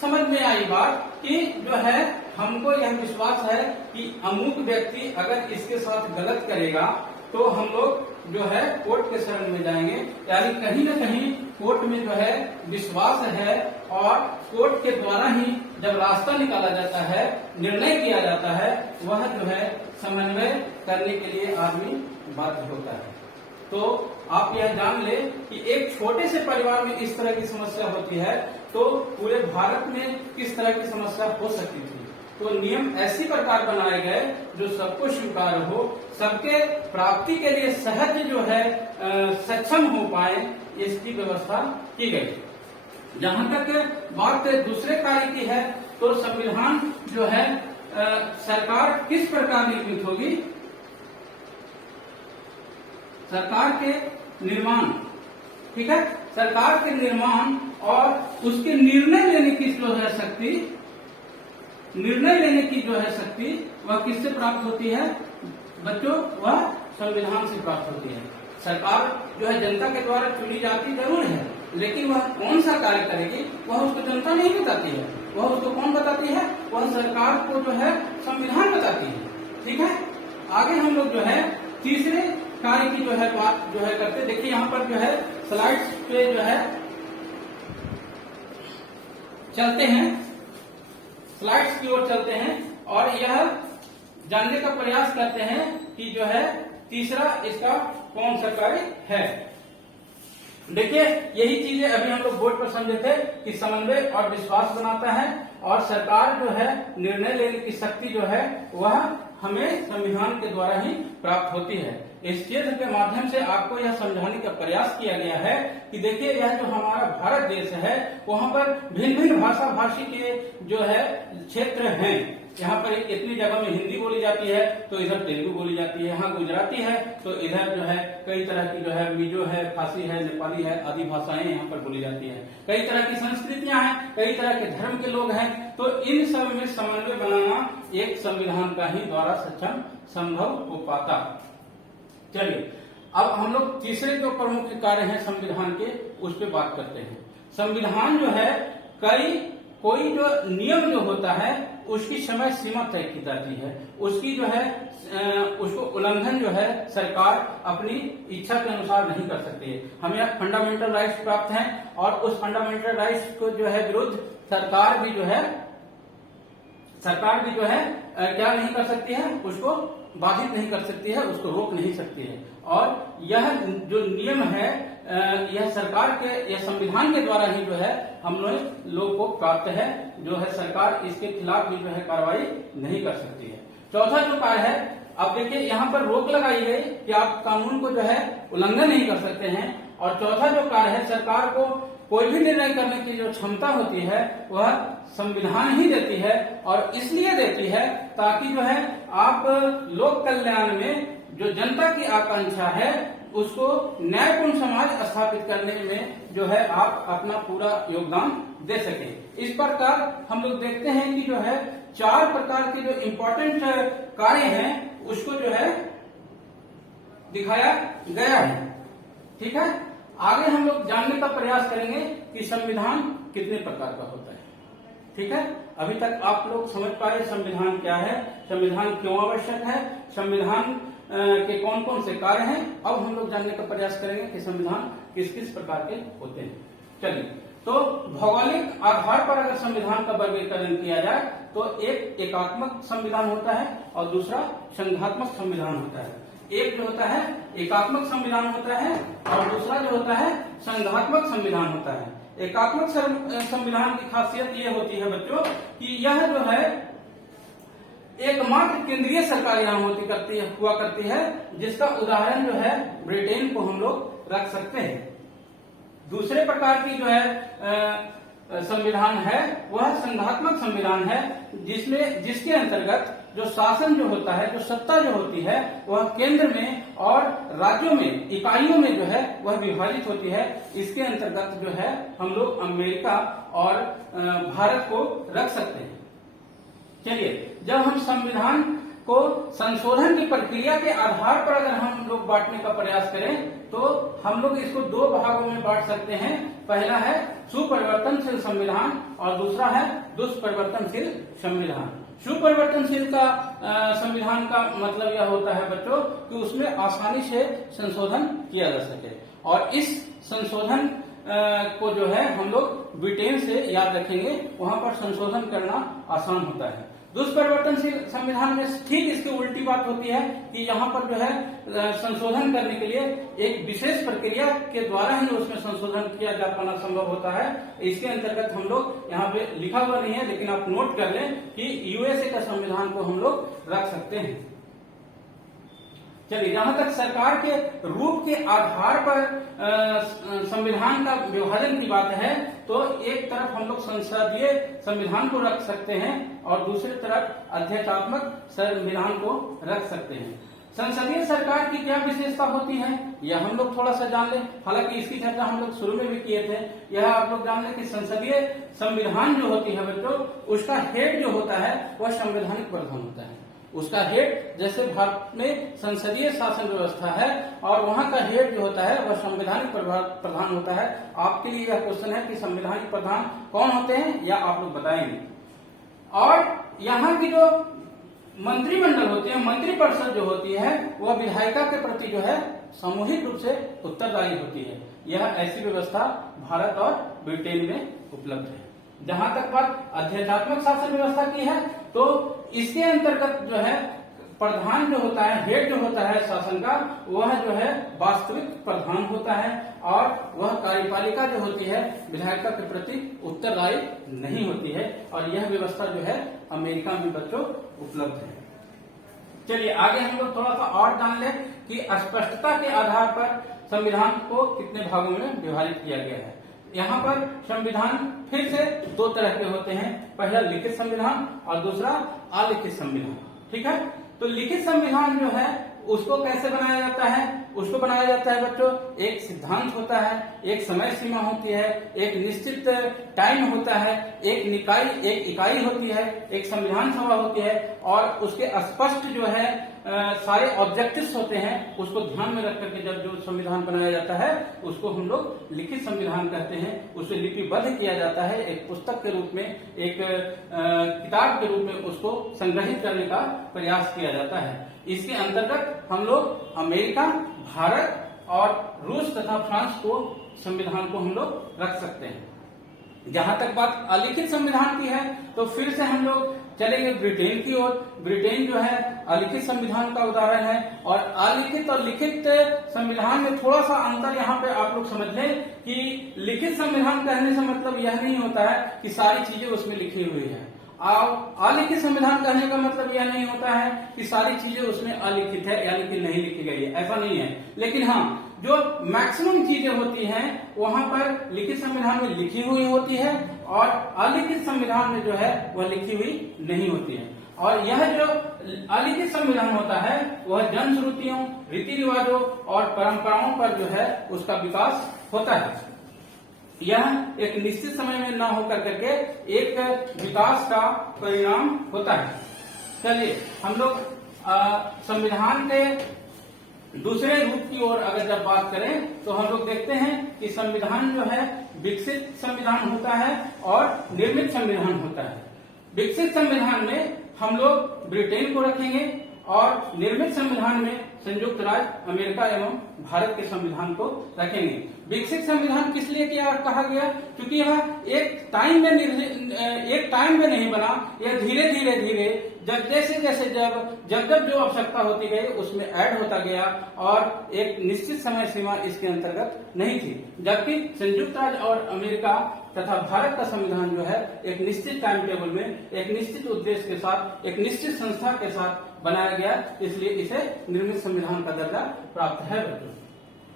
समझ में आई बात कि जो है हमको यह विश्वास है कि अमुक व्यक्ति अगर इसके साथ गलत करेगा तो हम लोग जो है कोर्ट के शरण में जाएंगे। यानी कहीं न कहीं कोर्ट में जो है विश्वास है और कोर्ट के द्वारा ही जब रास्ता निकाला जाता है, निर्णय किया जाता है, वह जो है समन्वय करने के लिए आदमी बाध्य होता है। तो आप यह जान ले कि एक छोटे से परिवार में इस तरह की समस्या होती है तो पूरे भारत में किस तरह की समस्या हो सकती थी। तो नियम ऐसी प्रकार बनाए गए जो सबको स्वीकार हो, सबके प्राप्ति के लिए सहज जो है सक्षम हो पाए, इसकी व्यवस्था की गई। जहां तक बात दूसरे कार्य की है तो संविधान जो है सरकार किस प्रकार निर्मित होगी, सरकार के निर्माण, ठीक है, सरकार के निर्माण और उसके निर्णय लेने की जो है शक्ति, निर्णय लेने की जो है शक्ति वह किससे प्राप्त होती है बच्चों? वह संविधान से प्राप्त होती है। सरकार जो है जनता के द्वारा चुनी जाती जरूर है, लेकिन वह कौन सा कार्य करेगी वह उसको जनता नहीं बताती है, वह उसको कौन बताती है? वह सरकार को जो है संविधान बताती है, ठीक है। आगे हम लोग जो है तीसरे कार्य की जो है बात जो है करते। देखिए यहाँ पर जो है स्लाइड्स पे जो है चलते हैं, स्लाइड्स की ओर चलते हैं और यह जानने का प्रयास करते हैं कि जो है तीसरा इसका कौन सा कार्य है। देखिए यही चीजें अभी हम लोग बोर्ड पर समझे थे कि समन्वय और विश्वास बनाता है और सरकार जो है निर्णय लेने की शक्ति जो है वह हमें संविधान के द्वारा ही प्राप्त होती है। इस क्षेत्र के माध्यम से आपको यह समझाने का प्रयास किया गया है कि देखिए यह जो हमारा भारत देश है वहाँ पर भिन्न भिन्न भाषा भाषी के जो है क्षेत्र हैं। यहाँ पर इतनी जगह में हिंदी बोली जाती है तो इधर तेलुगु बोली जाती है, यहाँ गुजराती है तो इधर जो है कई तरह की जो है मिजो है, खासी है, नेपाली है आदि भाषाएं यहाँ पर बोली जाती है। कई तरह की संस्कृतियां हैं, कई तरह के धर्म के लोग हैं, तो इन सब में समन्वय बनाना एक संविधान का ही द्वारा सक्षम संभव हो पाता। चलिए अब हम लोग तीसरे जो प्रमुख कार्य हैं संविधान के उस पर बात करते हैं। संविधान जो है कोई जो नियम जो होता है उसकी समय सीमा तय की जाती है, उसकी जो है उसको उल्लंघन जो है सरकार अपनी इच्छा के अनुसार नहीं कर सकती है। हमें फंडामेंटल राइट्स प्राप्त हैं और उस फंडामेंटल राइट्स को जो है विरुद्ध सरकार भी जो है क्या नहीं कर सकती है, उसको बाधित नहीं कर सकती है, उसको रोक नहीं सकती है। और यह जो नियम है यह सरकार के या संविधान के द्वारा ही जो है हम लोग को प्राप्त है, जो है सरकार इसके खिलाफ भी जो है कार्रवाई नहीं कर सकती है। चौथा जो कार्य है, अब देखिए यहाँ पर रोक लगाई गई कि आप कानून को जो है उल्लंघन नहीं कर सकते हैं। और चौथा जो कार्य है, सरकार को कोई भी निर्णय करने की जो क्षमता होती है वह संविधान ही देती है और इसलिए देती है ताकि जो है आप लोक कल्याण में जो जनता की आकांक्षा है उसको न्यायपूर्ण समाज स्थापित करने में जो है आप अपना पूरा योगदान दे सके। इस प्रकार हम लोग देखते हैं कि जो है 4 प्रकार के जो इम्पोर्टेंट कार्य हैं उसको जो है दिखाया गया है, ठीक है। आगे हम लोग जानने का प्रयास करेंगे कि संविधान कितने प्रकार का होता है, ठीक है। अभी तक आप लोग समझ पाए संविधान क्या है, संविधान क्यों आवश्यक है, संविधान के कौन कौन से कार्य हैं। अब हम लोग जानने का प्रयास करेंगे कि संविधान किस किस प्रकार के होते हैं। चलिए, तो भौगोलिक आधार पर अगर संविधान का वर्गीकरण किया जाए तो एक एकात्मक संविधान होता है और दूसरा संघात्मक संविधान होता है। एक जो होता है एकात्मक संविधान होता है और दूसरा जो होता है संघात्मक संविधान होता है। एकात्मक संविधान की खासियत ये होती है बच्चों कि यह जो है एकमात्र केंद्रीय सरकार यहाँ हुआ करती है, जिसका उदाहरण जो है ब्रिटेन को हम लोग रख सकते हैं। दूसरे प्रकार की जो है संविधान है वह संघात्मक संविधान है, जिसके अंतर्गत जो शासन जो होता है, जो सत्ता जो होती है वह केंद्र में और राज्यों में इकाइयों में जो है वह विभाजित होती है। इसके अंतर्गत जो है हम लोग अमेरिका और भारत को रख सकते हैं। चलिए, जब हम संविधान को संशोधन की प्रक्रिया के आधार पर अगर हम लोग बांटने का प्रयास करें तो हम लोग इसको 2 भागों में बांट सकते हैं। पहला है सुपरिवर्तनशील संविधान और दूसरा है दुष्परिवर्तनशील संविधान। सुपरिवर्तनशील का संविधान का मतलब यह होता है बच्चों कि उसमें आसानी से संशोधन किया जा सके और इस संशोधन को जो है हम लोग ब्रिटेन से याद रखेंगे, वहां पर संशोधन करना आसान होता है। दुष्परिवर्तनशील संविधान में ठीक इसकी उल्टी बात होती है कि यहाँ पर जो है संशोधन करने के लिए एक विशेष प्रक्रिया के द्वारा ही उसमें संशोधन किया जा पाना संभव होता है। इसके अंतर्गत हम लोग यहाँ पे लिखा हुआ नहीं है, लेकिन आप नोट कर लें कि यूएसए का संविधान को हम लोग रख सकते हैं। चलिए, जहां तक सरकार के रूप के आधार पर संविधान का विभाजन की बात है तो एक तरफ हम लोग संसदीय संविधान को रख सकते हैं और दूसरी तरफ अध्यक्षात्मक संविधान को रख सकते हैं। संसदीय सरकार की क्या विशेषता होती है यह हम लोग थोड़ा सा जान लें। हालांकि इसकी चर्चा हम लोग शुरू में भी किए थे। यह आप लोग जान लें कि संसदीय संविधान जो होती है बच्चों, उसका हेड जो होता है वह संवैधानिक प्रधान होता है। उसका हेड, जैसे भारत में संसदीय शासन व्यवस्था है और वहां का हेड जो होता है वह संवैधानिक प्रधान होता है। आपके लिए यह क्वेश्चन है कि संवैधानिक प्रधान कौन होते हैं या आप लोग बताएंगे। और यहाँ की जो मंत्रिमंडल होती है, मंत्रिपरिषद जो होती है वह विधायिका के प्रति जो है सामूहिक रूप से उत्तरदायी होती है। यह ऐसी व्यवस्था भारत और ब्रिटेन में उपलब्ध है। जहां तक बात अध्यक्षात्मक शासन व्यवस्था की है तो इसके अंतर्गत जो है प्रधान जो होता है, हेड जो होता है शासन का, वह जो है वास्तविक प्रधान होता है और वह कार्यपालिका जो होती है विधायिका के प्रति उत्तरदायी नहीं होती है। और यह व्यवस्था जो है अमेरिका में बच्चों उपलब्ध है। चलिए आगे हम लोग थोड़ा सा और जान लें कि स्पष्टता के आधार पर संविधान को कितने भागों में विभाजित किया गया है। यहाँ पर संविधान फिर से दो तरह के होते हैं, पहला लिखित संविधान और दूसरा अलिखित संविधान। ठीक है, तो लिखित संविधान जो है उसको कैसे बनाया जाता है? उसको बनाया जाता है बच्चों, एक सिद्धांत होता है, एक समय सीमा होती है, एक निश्चित टाइम होता है, एक इकाई होती है, एक संविधान सभा होती है और उसके स्पष्ट जो है सारे ऑब्जेक्टिव्स होते हैं। उसको ध्यान में रख करके जब जो संविधान बनाया जाता है उसको हम लोग लिखित संविधान कहते हैं। उसे लिपिबद्ध किया जाता है, एक पुस्तक के रूप में, एक किताब के रूप में उसको संग्रहित करने का प्रयास किया जाता है। इसके अंतर्गत हम लोग अमेरिका, भारत और रूस तथा फ्रांस को संविधान को हम लोग रख सकते हैं। जहां तक बात अलिखित संविधान की है तो फिर से हम लोग चलेंगे ब्रिटेन की ओर। ब्रिटेन जो है अलिखित संविधान का उदाहरण है और अलिखित और लिखित संविधान में थोड़ा सा अंतर यहाँ पे आप लोग समझ लें कि लिखित संविधान कहने से मतलब यह नहीं होता है कि सारी चीजें उसमें लिखी हुई है। अलिखित संविधान कहने का मतलब यह नहीं होता है कि सारी चीजें उसमें अलिखित है यानी कि नहीं लिखी गई है, ऐसा नहीं है। लेकिन हाँ, जो मैक्सिमम चीजें होती हैं वहां पर लिखित संविधान में लिखी हुई होती है और अलिखित संविधान में जो है वह लिखी हुई नहीं होती है। और यह जो अलिखित संविधान होता है वह जनश्रुतियों, रीति रिवाजों और परंपराओं पर जो है उसका विकास होता है। यह एक निश्चित समय में न होकर करके एक विकास का परिणाम होता है। चलिए हम लोग संविधान के दूसरे रूप की ओर अगर जब बात करें तो हम लोग देखते हैं कि संविधान जो है विकसित संविधान होता है और निर्मित संविधान होता है। विकसित संविधान में हम लोग ब्रिटेन को रखेंगे और निर्मित संविधान में संयुक्त राज्य अमेरिका एवं भारत के संविधान को रखेंगे। विकसित संविधान किस लिए क्या कहा गया? क्योंकि यह एक टाइम में नहीं बना, यह धीरे धीरे जब जो आवश्यकता होती गई उसमें ऐड होता गया और एक निश्चित समय सीमा इसके अंतर्गत नहीं थी। जबकि संयुक्त राज्य और अमेरिका तथा भारत का संविधान जो है एक निश्चित टाइम टेबल में, एक निश्चित उद्देश्य के साथ, एक निश्चित संस्था के साथ बनाया गया, इसलिए इसे निर्मित संविधान का दर्जा प्राप्त है। बच्चों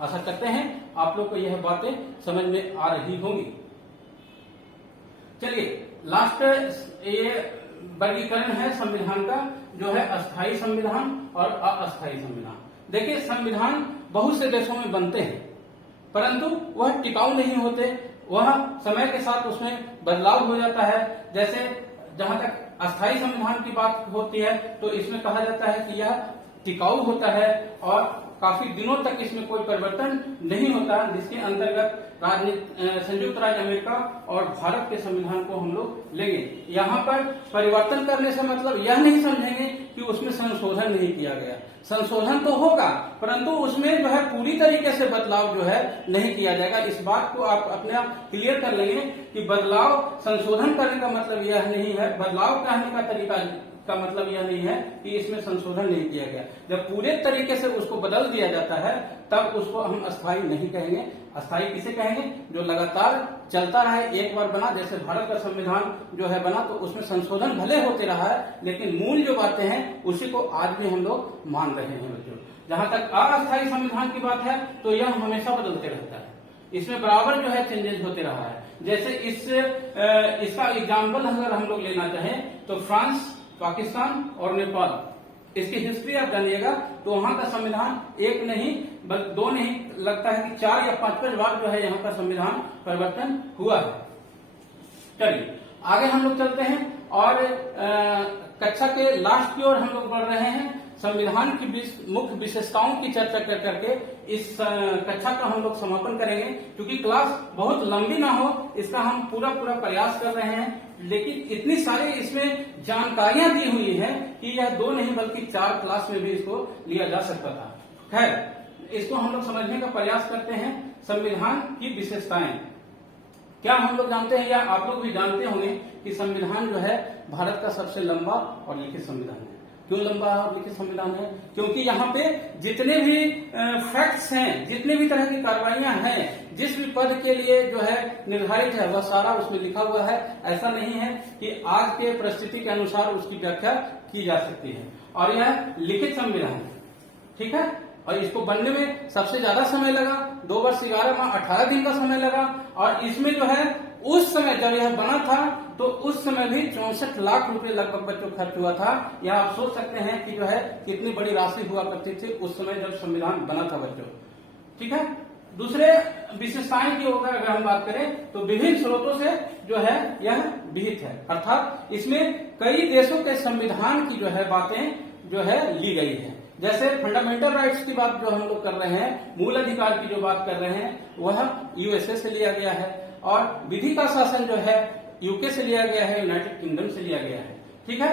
आशा करते हैं आप लोग को यह बातें समझ में आ रही होंगी। चलिए लास्ट ये वर्गीकरण है संविधान का, जो है अस्थायी संविधान और अस्थायी संविधान। देखिए संविधान बहुत से देशों में बनते हैं परंतु वह टिकाऊ नहीं होते, वह समय के साथ उसमें बदलाव हो जाता है। जैसे जहां तक अस्थायी संविधान की बात होती है तो इसमें कहा जाता है कि यह टिकाऊ होता है और काफी दिनों तक इसमें कोई परिवर्तन नहीं होता, जिसके अंतर्गत संयुक्त राज्य अमेरिका और भारत के संविधान को हम लोग लेंगे। यहाँ पर परिवर्तन करने से मतलब यह नहीं समझेंगे कि उसमें संशोधन नहीं किया गया। संशोधन तो होगा परंतु उसमें जो है पूरी तरीके से बदलाव जो है नहीं किया जाएगा। इस बात को आप अपने क्लियर कर लेंगे कि बदलाव, संशोधन करने का मतलब यह नहीं है, बदलाव कहने का तरीका का मतलब यह नहीं है कि इसमें संशोधन नहीं किया गया। जब पूरे तरीके से उसको बदल दिया जाता है तब उसको हम अस्थायी नहीं कहेंगे। अस्थायी किसे कहेंगे? जो लगातार चलता रहे, एक बार बना, जैसे भारत का संविधान जो है बना तो उसमें संशोधन भले होते रहा है लेकिन मूल जो बातें हैं उसी को आज भी हम लोग मान रहे हैं बच्चों। जहां तक अस्थायी संविधान की बात है तो यह हमेशा बदलते रहता है, इसमें बराबर जो है चेंजेस होते रहा है। जैसे इसका एग्जाम्पल अगर हम लोग लेना चाहें तो फ्रांस, पाकिस्तान और नेपाल, इसकी हिस्ट्री आप जानिएगा तो वहां का संविधान एक नहीं बल्कि दो नहीं, लगता है कि 4 या 5 बार जो है यहाँ का संविधान परिवर्तन हुआ है। चलिए आगे हम लोग चलते हैं और कक्षा के लास्ट की ओर हम लोग बढ़ रहे हैं। संविधान की मुख्य विशेषताओं की चर्चा कर करके इस कक्षा का हम लोग समापन करेंगे। क्योंकि क्लास बहुत लंबी ना हो इसका हम पूरा प्रयास कर रहे हैं, लेकिन इतनी सारी इसमें जानकारियां दी हुई है कि यह 2 नहीं बल्कि 4 क्लास में भी इसको लिया जा सकता था। खैर इसको हम लोग समझने का प्रयास करते हैं। संविधान की विशेषताएं क्या हम लोग जानते हैं या आप लोग भी जानते होंगे कि संविधान जो है भारत का सबसे लंबा और लिखित संविधान है। क्यों लंबा और लिखित संविधान है? क्योंकि यहाँ पे जितने भी फैक्ट्स हैं, जितने भी तरह की कार्रवाइयां हैं, जिस भी पद के लिए जो है निर्धारित है वह सारा उसमें लिखा हुआ है। ऐसा नहीं है कि आज के परिस्थिति के अनुसार उसकी व्याख्या की जा सकती है, और यह लिखित संविधान है। ठीक है, और इसको बनने में सबसे ज्यादा समय लगा, 2 वर्ष 11 माह 18 दिन का समय लगा। और इसमें जो है उस समय जब यह बना था तो उस समय भी 64 लाख रुपए लगभग बच्चों खर्च हुआ था। यह आप सोच सकते हैं कि जो है कितनी बड़ी राशि हुआ करती थी उस समय जब संविधान बना था बच्चों। ठीक है, दूसरे विशेषताएं की अगर हम बात करें तो विभिन्न स्रोतों से जो है यह विहित है, अर्थात इसमें कई देशों के संविधान की जो है बातें जो है ली गई है। जैसे फंडामेंटल राइट्स की बात जो हम लोग कर रहे हैं, मूल अधिकार की जो बात कर रहे हैं वह यूएसए से लिया गया है, और विधि का शासन जो है यूके से लिया गया है, यूनाइटेड किंगडम से लिया गया है। ठीक है,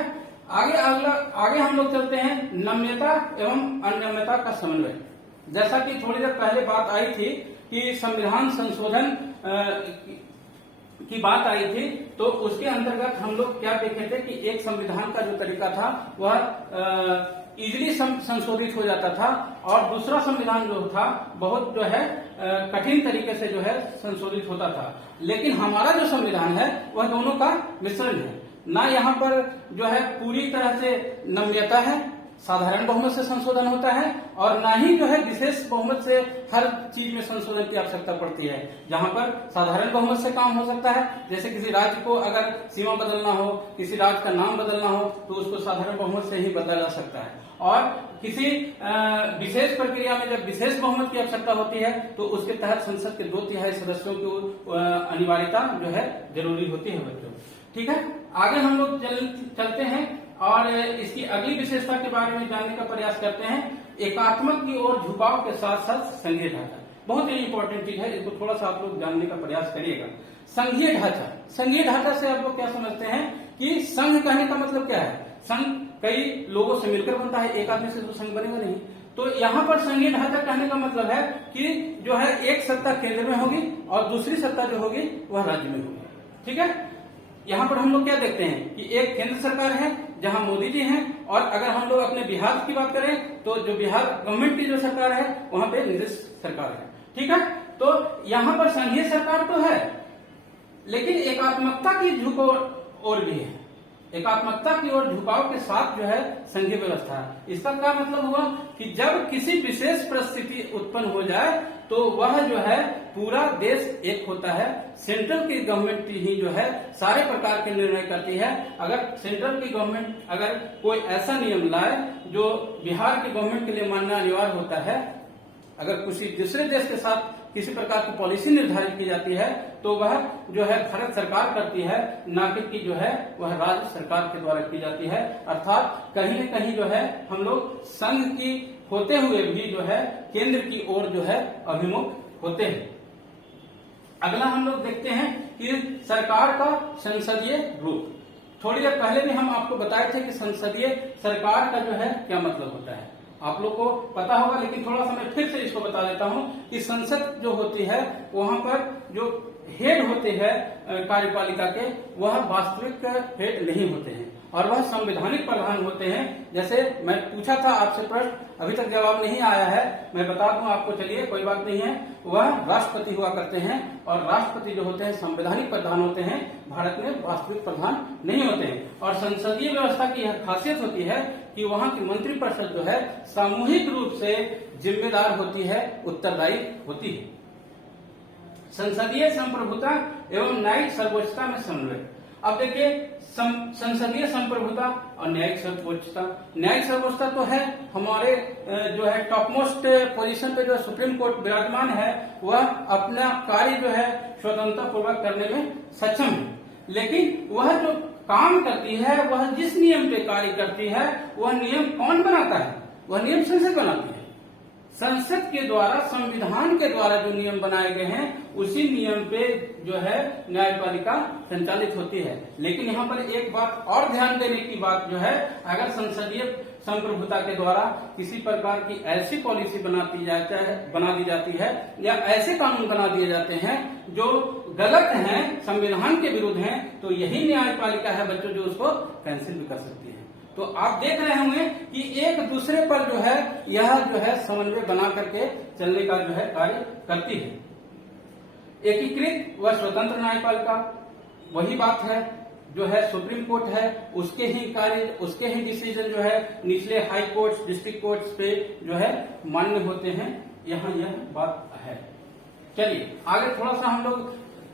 आगे हम लोग चलते हैं नम्यता एवं अनम्यता का समन्वय। जैसा कि थोड़ी देर पहले बात आई थी कि संविधान संशोधन की बात आई थी, तो उसके अंतर्गत हम लोग क्या देखे थे कि एक संविधान का जो तरीका था वह इजीली संशोधित हो जाता था, और दूसरा संविधान जो था बहुत जो है कठिन तरीके से जो है संशोधित होता था। लेकिन हमारा जो संविधान है वह दोनों का मिश्रण है। ना यहाँ पर जो है पूरी तरह से नम्यता है, साधारण बहुमत से संशोधन होता है, और ना ही जो है विशेष बहुमत से हर चीज में संशोधन की आवश्यकता पड़ती है। जहां पर साधारण बहुमत से काम हो सकता है, जैसे किसी राज्य को अगर सीमा बदलना हो, किसी राज्य का नाम बदलना हो तो उसको साधारण बहुमत से ही बदला जा सकता है। और किसी विशेष प्रक्रिया में जब विशेष बहुमत की आवश्यकता होती है तो उसके तहत संसद के 2/3 सदस्यों की अनिवार्यता जो है जरूरी होती है बच्चों। ठीक है, आगे हम लोग चलते हैं और इसकी अगली विशेषता के बारे में जानने का प्रयास करते हैं। एकात्मक की ओर झुकाव के साथ साथ संघीय ढांचा, बहुत ही इंपॉर्टेंट चीज है, इसको थोड़ा सा आप लोग जानने का प्रयास करिएगा। संघीय ढांचा, संघीय ढांचा से आप लोग क्या समझते हैं कि संघ कहने का मतलब क्या है? संघ कई लोगों से मिलकर बनता है, एक आदमी से तो संघ बनेगा नहीं। तो यहाँ पर संघीय ढांचा कहने का मतलब है कि जो है एक सत्ता केंद्र में होगी और दूसरी सत्ता जो होगी वह राज्य में होगी। ठीक है, यहाँ पर हम लोग क्या देखते हैं कि एक केंद्र सरकार है जहां मोदी जी हैं, और अगर हम लोग अपने बिहार की बात करें तो जो बिहार गवर्नमेंट की जो सरकार है वहां पे नीतीश सरकार है। ठीक है, तो यहाँ पर संघीय सरकार तो है लेकिन एकात्मकता की झुकाव और भी है, एकात्मकता की ओर झुकाव के साथ जो है संघीय व्यवस्था। इसका क्या मतलब हुआ कि जब किसी विशेष परिस्थिति उत्पन्न हो जाए तो वह जो है पूरा देश एक होता है। सेंट्रल की गवर्नमेंट ही जो है सारे प्रकार के निर्णय करती है। अगर सेंट्रल की गवर्नमेंट अगर कोई ऐसा नियम लाए जो बिहार की गवर्नमेंट के लिए मानना अनिवार्य होता है, अगर किसी दूसरे देश के साथ किसी प्रकार की पॉलिसी निर्धारित की जाती है तो वह जो है भारत सरकार करती है, ना कि जो है वह राज्य सरकार के द्वारा की जाती है। अर्थात कहीं न कहीं जो है हम लोग संघ की होते हुए भी जो है केंद्र की ओर जो है अभिमुख होते हैं। अगला हम लोग देखते हैं कि सरकार का संसदीय रूप। थोड़ी देर पहले भी हम आपको बताए थे कि संसदीय सरकार का जो है क्या मतलब होता है, आप लोग को पता होगा, लेकिन थोड़ा सा मैं फिर से इसको बता देता हूं कि संसद जो होती है वहां पर जो हेड होते हैं कार्यपालिका के वह वास्तविक हेड नहीं होते हैं और वह संवैधानिक प्रधान होते हैं। जैसे मैं पूछा था आपसे प्रश्न, अभी तक जवाब नहीं आया है, मैं बता दूं आपको, चलिए कोई बात नहीं है। वह राष्ट्रपति हुआ करते हैं और राष्ट्रपति जो होते हैं संवैधानिक प्रधान होते हैं, भारत में वास्तविक प्रधान नहीं होते हैं। और संसदीय व्यवस्था की यह खासियत होती है कि वहां की मंत्रिपरिषद जो है सामूहिक रूप से जिम्मेदार होती है, उत्तरदायी होती है। संसदीय संप्रभुता एवं न्यायिक सर्वोच्चता में समन्वय। अब देखिए संसदीय संप्रभुता और न्यायिक सर्वोच्चता। न्यायिक सर्वोच्चता तो है हमारे जो है टॉप मोस्ट पोजीशन पे जो सुप्रीम कोर्ट विराजमान है, वह अपना कार्य जो है स्वतंत्रता पूर्वक करने में सक्षम है, लेकिन वह जो काम करती है, वह जिस नियम पे कार्य करती है, वह नियम कौन बनाता है? वह नियम संसद बनाती है। संसद के द्वारा, संविधान के द्वारा जो नियम बनाए गए हैं, उसी नियम पे जो है न्यायपालिका संचालित होती है। लेकिन यहाँ पर एक बात और ध्यान देने की बात जो है, अगर संसदीय संप्रभुता के द्वारा किसी प्रकार की ऐसी पॉलिसी बना दी जाती है या ऐसे कानून बना दिए जाते हैं जो गलत हैं, संविधान के विरुद्ध हैं, तो यही न्यायपालिका है बच्चों जो उसको कैंसिल भी कर सकती है। तो आप देख रहे होंगे कि एक दूसरे पर जो है यह जो है समन्वय बना करके चलने का जो है कार्य करती है। एकीकृत व स्वतंत्र न्यायपालिका, वही बात है जो है सुप्रीम कोर्ट है, उसके ही कार्य, उसके ही डिसीजन जो है निचले हाई कोर्ट्स, डिस्ट्रिक्ट कोर्ट्स पे जो है मान्य होते हैं। यहाँ यह बात है। चलिए आगे थोड़ा सा हम लोग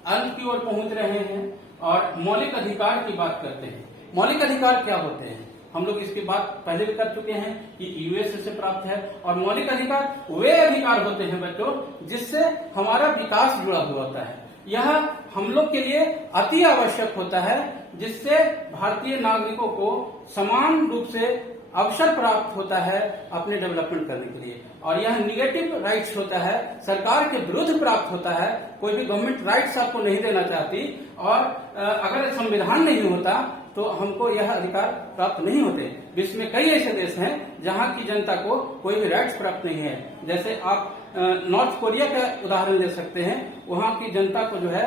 अंत की ओर पहुंच रहे हैं और मौलिक अधिकार की बात करते हैं। मौलिक अधिकार क्या होते हैं? हम लोग इसकी बात पहले भी कर चुके हैं कि यूएसए से प्राप्त है। और मौलिक अधिकार वे अधिकार होते हैं बच्चों जिससे हमारा विकास जुड़ा हुआ होता है। यह हम लोग के लिए अति आवश्यक होता है, जिससे भारतीय नागरिकों को समान रूप से अवसर प्राप्त होता है अपने डेवलपमेंट करने के लिए। और यह निगेटिव राइट्स होता है, सरकार के विरुद्ध प्राप्त होता है। कोई भी गवर्नमेंट राइट्स आपको नहीं देना चाहती, और अगर संविधान नहीं होता तो हमको यह अधिकार प्राप्त नहीं होते। विश्व में कई ऐसे देश हैं जहां की जनता को कोई भी राइट्स प्राप्त नहीं है। जैसे आप नॉर्थ कोरिया का उदाहरण ले सकते हैं। वहां की जनता को जो है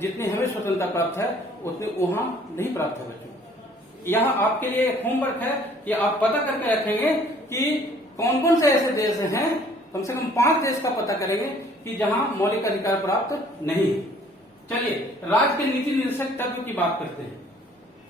जितनी हमें स्वतंत्रता प्राप्त है, उतनी वहां नहीं प्राप्त है बच्चों। यह आपके लिए एक होमवर्क है कि आप पता करके रखेंगे कि कौन कौन से ऐसे देश हैं, कम से कम 5 देश का पता करेंगे कि जहां मौलिक अधिकार प्राप्त नहीं है। चलिए राज्य के नीति निर्देशक तत्व की बात करते हैं।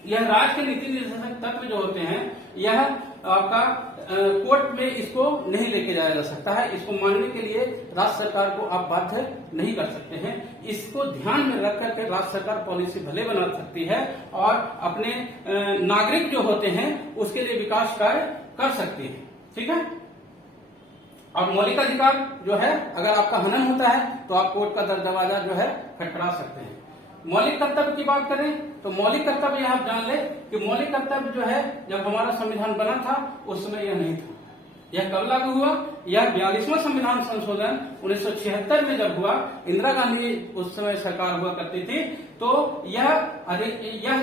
यह राज्य के नीति निर्देशक तत्व जो होते हैं, यह आपका कोर्ट में इसको नहीं लेके जाया जा सकता है। इसको मानने के लिए राज्य सरकार को आप बाध्य नहीं कर सकते हैं। इसको ध्यान में रख करके राज्य सरकार पॉलिसी भले बना सकती है और अपने नागरिक जो होते हैं उसके लिए विकास कार्य कर सकती है। ठीक है। और मौलिक अधिकार जो है, अगर आपका हनन होता है तो आप कोर्ट का दरवाजा जो है खटखटा सकते हैं। मौलिक कर्तव्य की बात करें तो मौलिक कर्तव्य आप जान ले कि मौलिक कर्तव्य जो है, जब हमारा संविधान बना था उस समय यह नहीं था। यह कब लागू हुआ? यह 42वां संविधान संशोधन 1976 में जब हुआ, इंदिरा गांधी उस समय सरकार हुआ करती थी, तो यह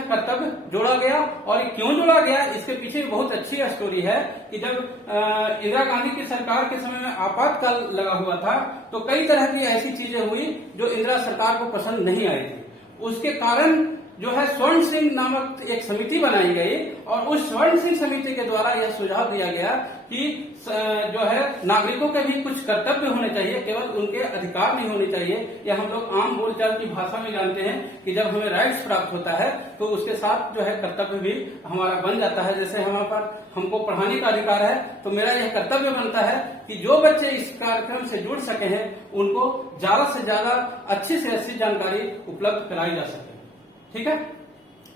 कर्तव्य जोड़ा गया। और क्यों जोड़ा गया, इसके पीछे बहुत अच्छी स्टोरी है कि जब इंदिरा गांधी की सरकार के समय में आपातकाल लगा हुआ था, तो कई तरह की ऐसी चीजें हुई जो इंदिरा सरकार को पसंद नहीं आई थी। उसके कारण जो है स्वर्ण सिंह नामक एक समिति बनाई गई, और उस स्वर्ण सिंह समिति के द्वारा यह सुझाव दिया गया कि जो है नागरिकों के भी कुछ कर्तव्य होने चाहिए, केवल उनके अधिकार नहीं होने चाहिए। यह हम लोग आम बोलचाल की भाषा में जानते हैं कि जब हमें राइट्स प्राप्त होता है तो उसके साथ जो है कर्तव्य भी हमारा बन जाता है। जैसे हमको पढ़ाने का अधिकार है, तो मेरा यह कर्तव्य बनता है कि जो बच्चे इस कार्यक्रम से जुड़ सके हैं उनको ज्यादा से ज्यादा अच्छी से अच्छी जानकारी उपलब्ध कराई जा सके। ठीक है।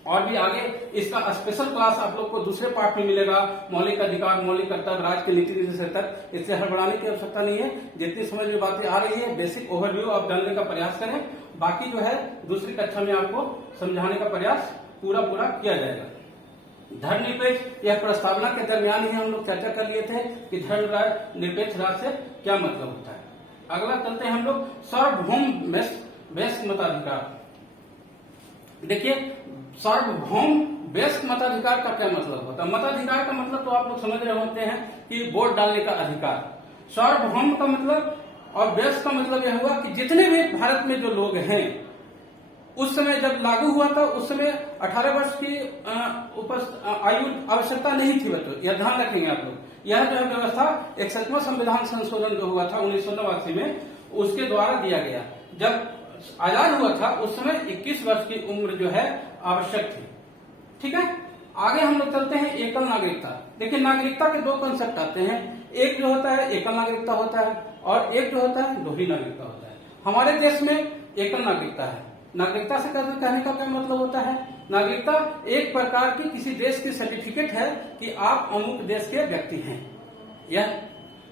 और भी आगे इसका स्पेशल क्लास आप लोग को दूसरे पार्ट में मिलेगा। मौलिक अधिकार, मौलिक कर्तव्य, राज्य के नीति निर्देशक तक, इससे हड़बड़ाने की आवश्यकता नहीं है। जितनी समझ में बातें आ रही है, बेसिक ओवरव्यू आप जानने का प्रयास करें। बाकी जो है दूसरी कक्षा में आपको समझाने का प्रयास पूरा किया जाएगा। धर्मनिरपेक्ष, यह प्रस्तावना के दरमियान ही हम लोग चर्चा कर लिए थे कि धर्मनिरपेक्ष राज्य से क्या मतलब होता है। अगला चलते हैं हम लोग सार्वभौम वयस्क मताधिकार। देखिए सार्वभौम वयस्क मताधिकार का क्या मतलब होता है। मताधिकार का मतलब तो आप लोग समझ रहे होते हैं कि वोट डालने का अधिकार। सार्वभौम का मतलब और वयस्क का मतलब यह हुआ कि जितने भी भारत में जो लोग हैं, उस समय जब लागू हुआ था उस समय 18 वर्ष की आयु आवश्यकता नहीं थी बच्चों, यह ध्यान रखेंगे आप लोग। यह जो है व्यवस्था 61वां संविधान संशोधन जो हुआ था 1989 में, उसके द्वारा दिया गया। जब आजाद हुआ था उस समय 21 वर्ष की उम्र जो है आवश्यक थी। ठीक है। आगे हम लोग चलते हैं एकल नागरिकता। देखिए नागरिकता के 2 कंसेप्ट आते हैं। एक जो होता है एकल नागरिकता होता है, और एक जो होता है दोहरी नागरिकता होता है। हमारे देश में एकल नागरिकता है। नागरिकता से कहने का क्या मतलब होता है? नागरिकता एक प्रकार की किसी देश की सर्टिफिकेट है कि आप अमुक देश के व्यक्ति हैं। यह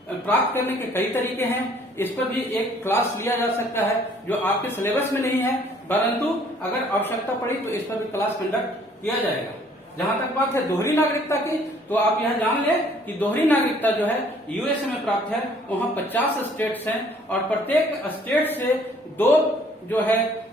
प्राप्त करने के कई तरीके हैं। इस पर भी एक क्लास लिया जा सकता है जो आपके सिलेबस में नहीं है, परंतु अगर आवश्यकता पड़ी तो इस पर भी क्लास कंडक्ट किया जाएगा। जहां तक बात है दोहरी नागरिकता की, तो आप यह जान लें कि दोहरी नागरिकता जो है यूएसए में प्राप्त है। वहां 50 स्टेट्स हैं और प्रत्येक स्टेट से 2 जो है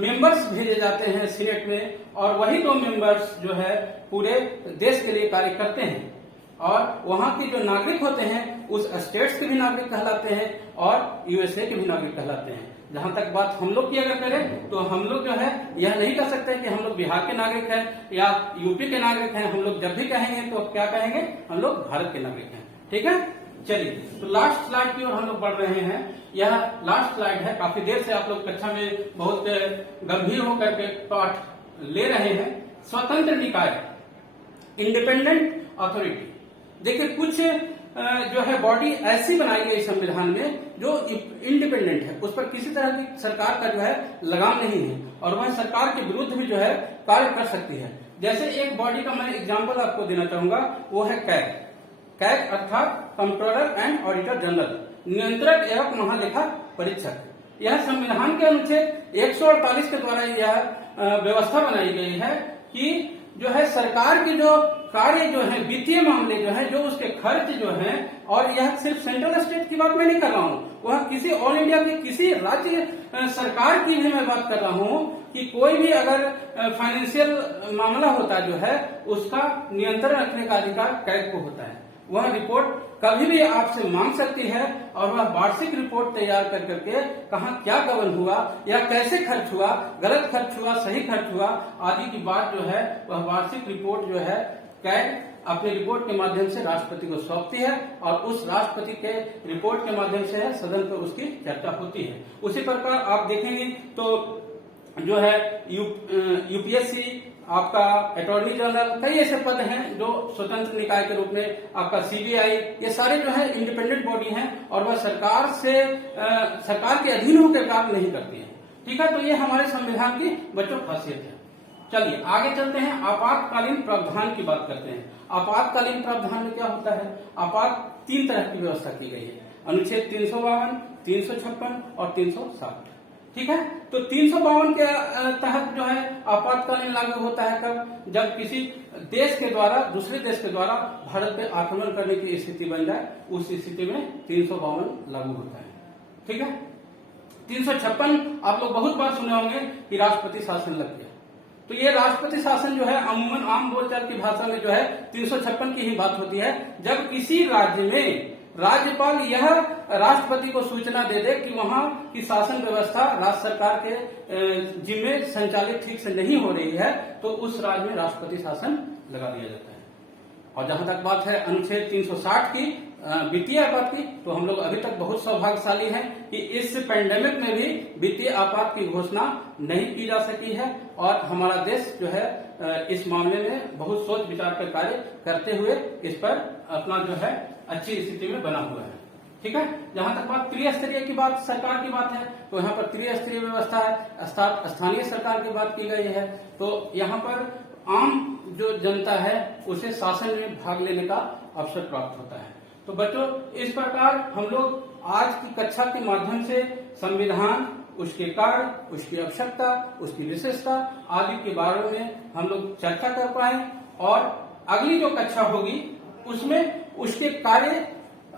मेंबर्स भेजे जाते हैं सीनेट में, और वही 2 मेंबर्स जो है पूरे देश के लिए कार्य करते हैं। और वहां के जो नागरिक होते हैं उस स्टेट्स के भी नागरिक कहलाते हैं और यूएसए के भी नागरिक कहलाते हैं। जहां तक बात हम लोग की अगर करें तो हम लोग जो है यह नहीं कह सकते कि हम लोग बिहार के नागरिक हैं या यूपी के नागरिक हैं। हम लोग जब भी कहेंगे तो क्या कहेंगे? हम लोग भारत के नागरिक हैं। ठीक है, चलिए तो लास्ट स्लाइड की ओर हम लोग बढ़ रहे हैं। यह लास्ट स्लाइड है। काफी देर से आप लोग कक्षा में बहुत गंभीर होकर के पाठ ले रहे हैं। स्वतंत्र निकाय, इंडिपेंडेंट अथॉरिटी। देखिए कुछ जो है बॉडी ऐसी बनाई गई संविधान में जो इंडिपेंडेंट है, उस पर किसी तरह की सरकार का जो है लगाम नहीं है और वह सरकार के विरुद्ध भी जो है कार्य कर सकती है। जैसे एक बॉडी का मैं एग्जांपल आपको देना चाहूंगा, वो है कैग। कैग अर्थात कंट्रोलर एंड ऑडिटर जनरल, नियंत्रक एवं महालेखा परीक्षक। यह संविधान के अनुच्छेद 148 के द्वारा यह व्यवस्था बनाई गई है कि जो है सरकार के जो कार्य जो है, वित्तीय मामले जो है, जो उसके खर्च जो है, और यह सिर्फ सेंट्रल स्टेट की बात मैं नहीं कर रहा हूँ, वह किसी ऑल इंडिया की किसी राज्य सरकार की भी मैं बात कर रहा हूँ कि कोई भी अगर फाइनेंशियल मामला होता जो है उसका नियंत्रण रखने का अधिकार कैग को होता है। वह रिपोर्ट कभी भी आपसे मांग सकती है और वह वार्षिक रिपोर्ट तैयार कर करके कहाँ क्या गबन हुआ या कैसे खर्च हुआ, गलत खर्च हुआ, सही खर्च हुआ आदि की बात जो है वह वार्षिक रिपोर्ट जो है कैग अपने रिपोर्ट के माध्यम से राष्ट्रपति को सौंपती है और उस राष्ट्रपति के रिपोर्ट के माध्यम से सदन पर उसकी चर्चा होती है। उसी प्रकार आप देखेंगे तो जो है यूपीएससी, आपका अटॉर्नी जनरल, कई ऐसे पद हैं जो स्वतंत्र निकाय के रूप में, आपका सीबीआई, ये सारे जो है इंडिपेंडेंट बॉडी हैं और वह सरकार के अधीन होकर कार्य नहीं करती है। ठीक है, तो ये हमारे संविधान की बच्चों खासियत है। चलिए आगे चलते हैं, आपातकालीन प्रावधान की बात करते हैं। आपातकालीन प्रावधान में क्या होता है? आपात 3 तरह की व्यवस्था की गई है, अनुच्छेद 352, 356 और 360। ठीक है, तो 352 के तहत जो है आपातकालीन लागू होता है कब? जब किसी देश के द्वारा दूसरे देश के द्वारा भारत पे आक्रमण करने की स्थिति बन जाए, उस स्थिति में 352 लागू होता है। ठीक है, 356 आप लोग बहुत बार सुने होंगे कि राष्ट्रपति शासन लग गया। तो ये राष्ट्रपति शासन जो है अमूमन आम बोलचाल की भाषा में जो है 356 की ही बात होती है, जब किसी राज्य में राज्यपाल यह राष्ट्रपति को सूचना दे दे कि वहां की शासन व्यवस्था राज्य सरकार के जिम्मे संचालित ठीक से नहीं हो रही है, तो उस राज्य में राष्ट्रपति शासन लगा दिया जाता है। और जहां तक बात है अनुच्छेद 360 की, वित्तीय आपात की, तो हम लोग अभी तक बहुत सौभाग्यशाली हैं कि इस पेंडेमिक में भी वित्तीय आपात की घोषणा नहीं की जा सकी है और हमारा देश जो है इस मामले में बहुत सोच विचार कर कार्य करते हुए इस पर अपना जो है अच्छी स्थिति में बना हुआ है। ठीक है, जहां तक बात त्रिस्तरीय की बात, सरकार की बात है, तो यहाँ पर त्रिस्तरीय व्यवस्था है, स्थानीय सरकार की बात की गई है। तो यहाँ पर आम जो जनता है उसे शासन में भाग लेने का अवसर प्राप्त होता है। तो बच्चों इस प्रकार हम लोग आज की कक्षा के माध्यम से संविधान, उसके कार्य, उसकी आवश्यकता, उसकी विशेषता आदि के बारे में हम लोग चर्चा कर पाए और अगली जो कक्षा होगी उसमें उसके कार्य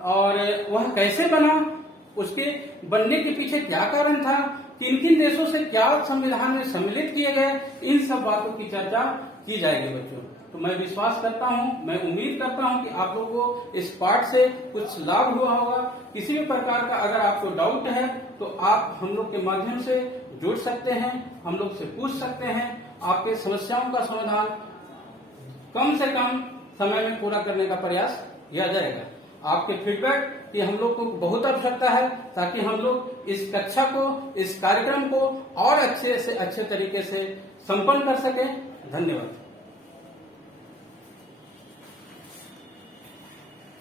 और वह कैसे बना, उसके बनने के पीछे क्या कारण था, किन किन देशों से क्या संविधान में सम्मिलित किए गए, इन सब बातों की चर्चा की जाएगी बच्चों। तो मैं विश्वास करता हूं, मैं उम्मीद करता हूं कि आप लोगों को इस पाठ से कुछ लाभ हुआ होगा। किसी भी प्रकार का अगर आपको डाउट है तो आप हम लोग के माध्यम से जुड़ सकते हैं, हम लोग से पूछ सकते हैं। आपके समस्याओं का समाधान कम से कम समय में पूरा करने का प्रयास किया जाएगा। आपके फीडबैक की हम लोग को बहुत आवश्यकता है ताकि हम लोग इस कक्षा को, इस कार्यक्रम को और अच्छे से अच्छे तरीके से संपन्न कर सकें। धन्यवाद।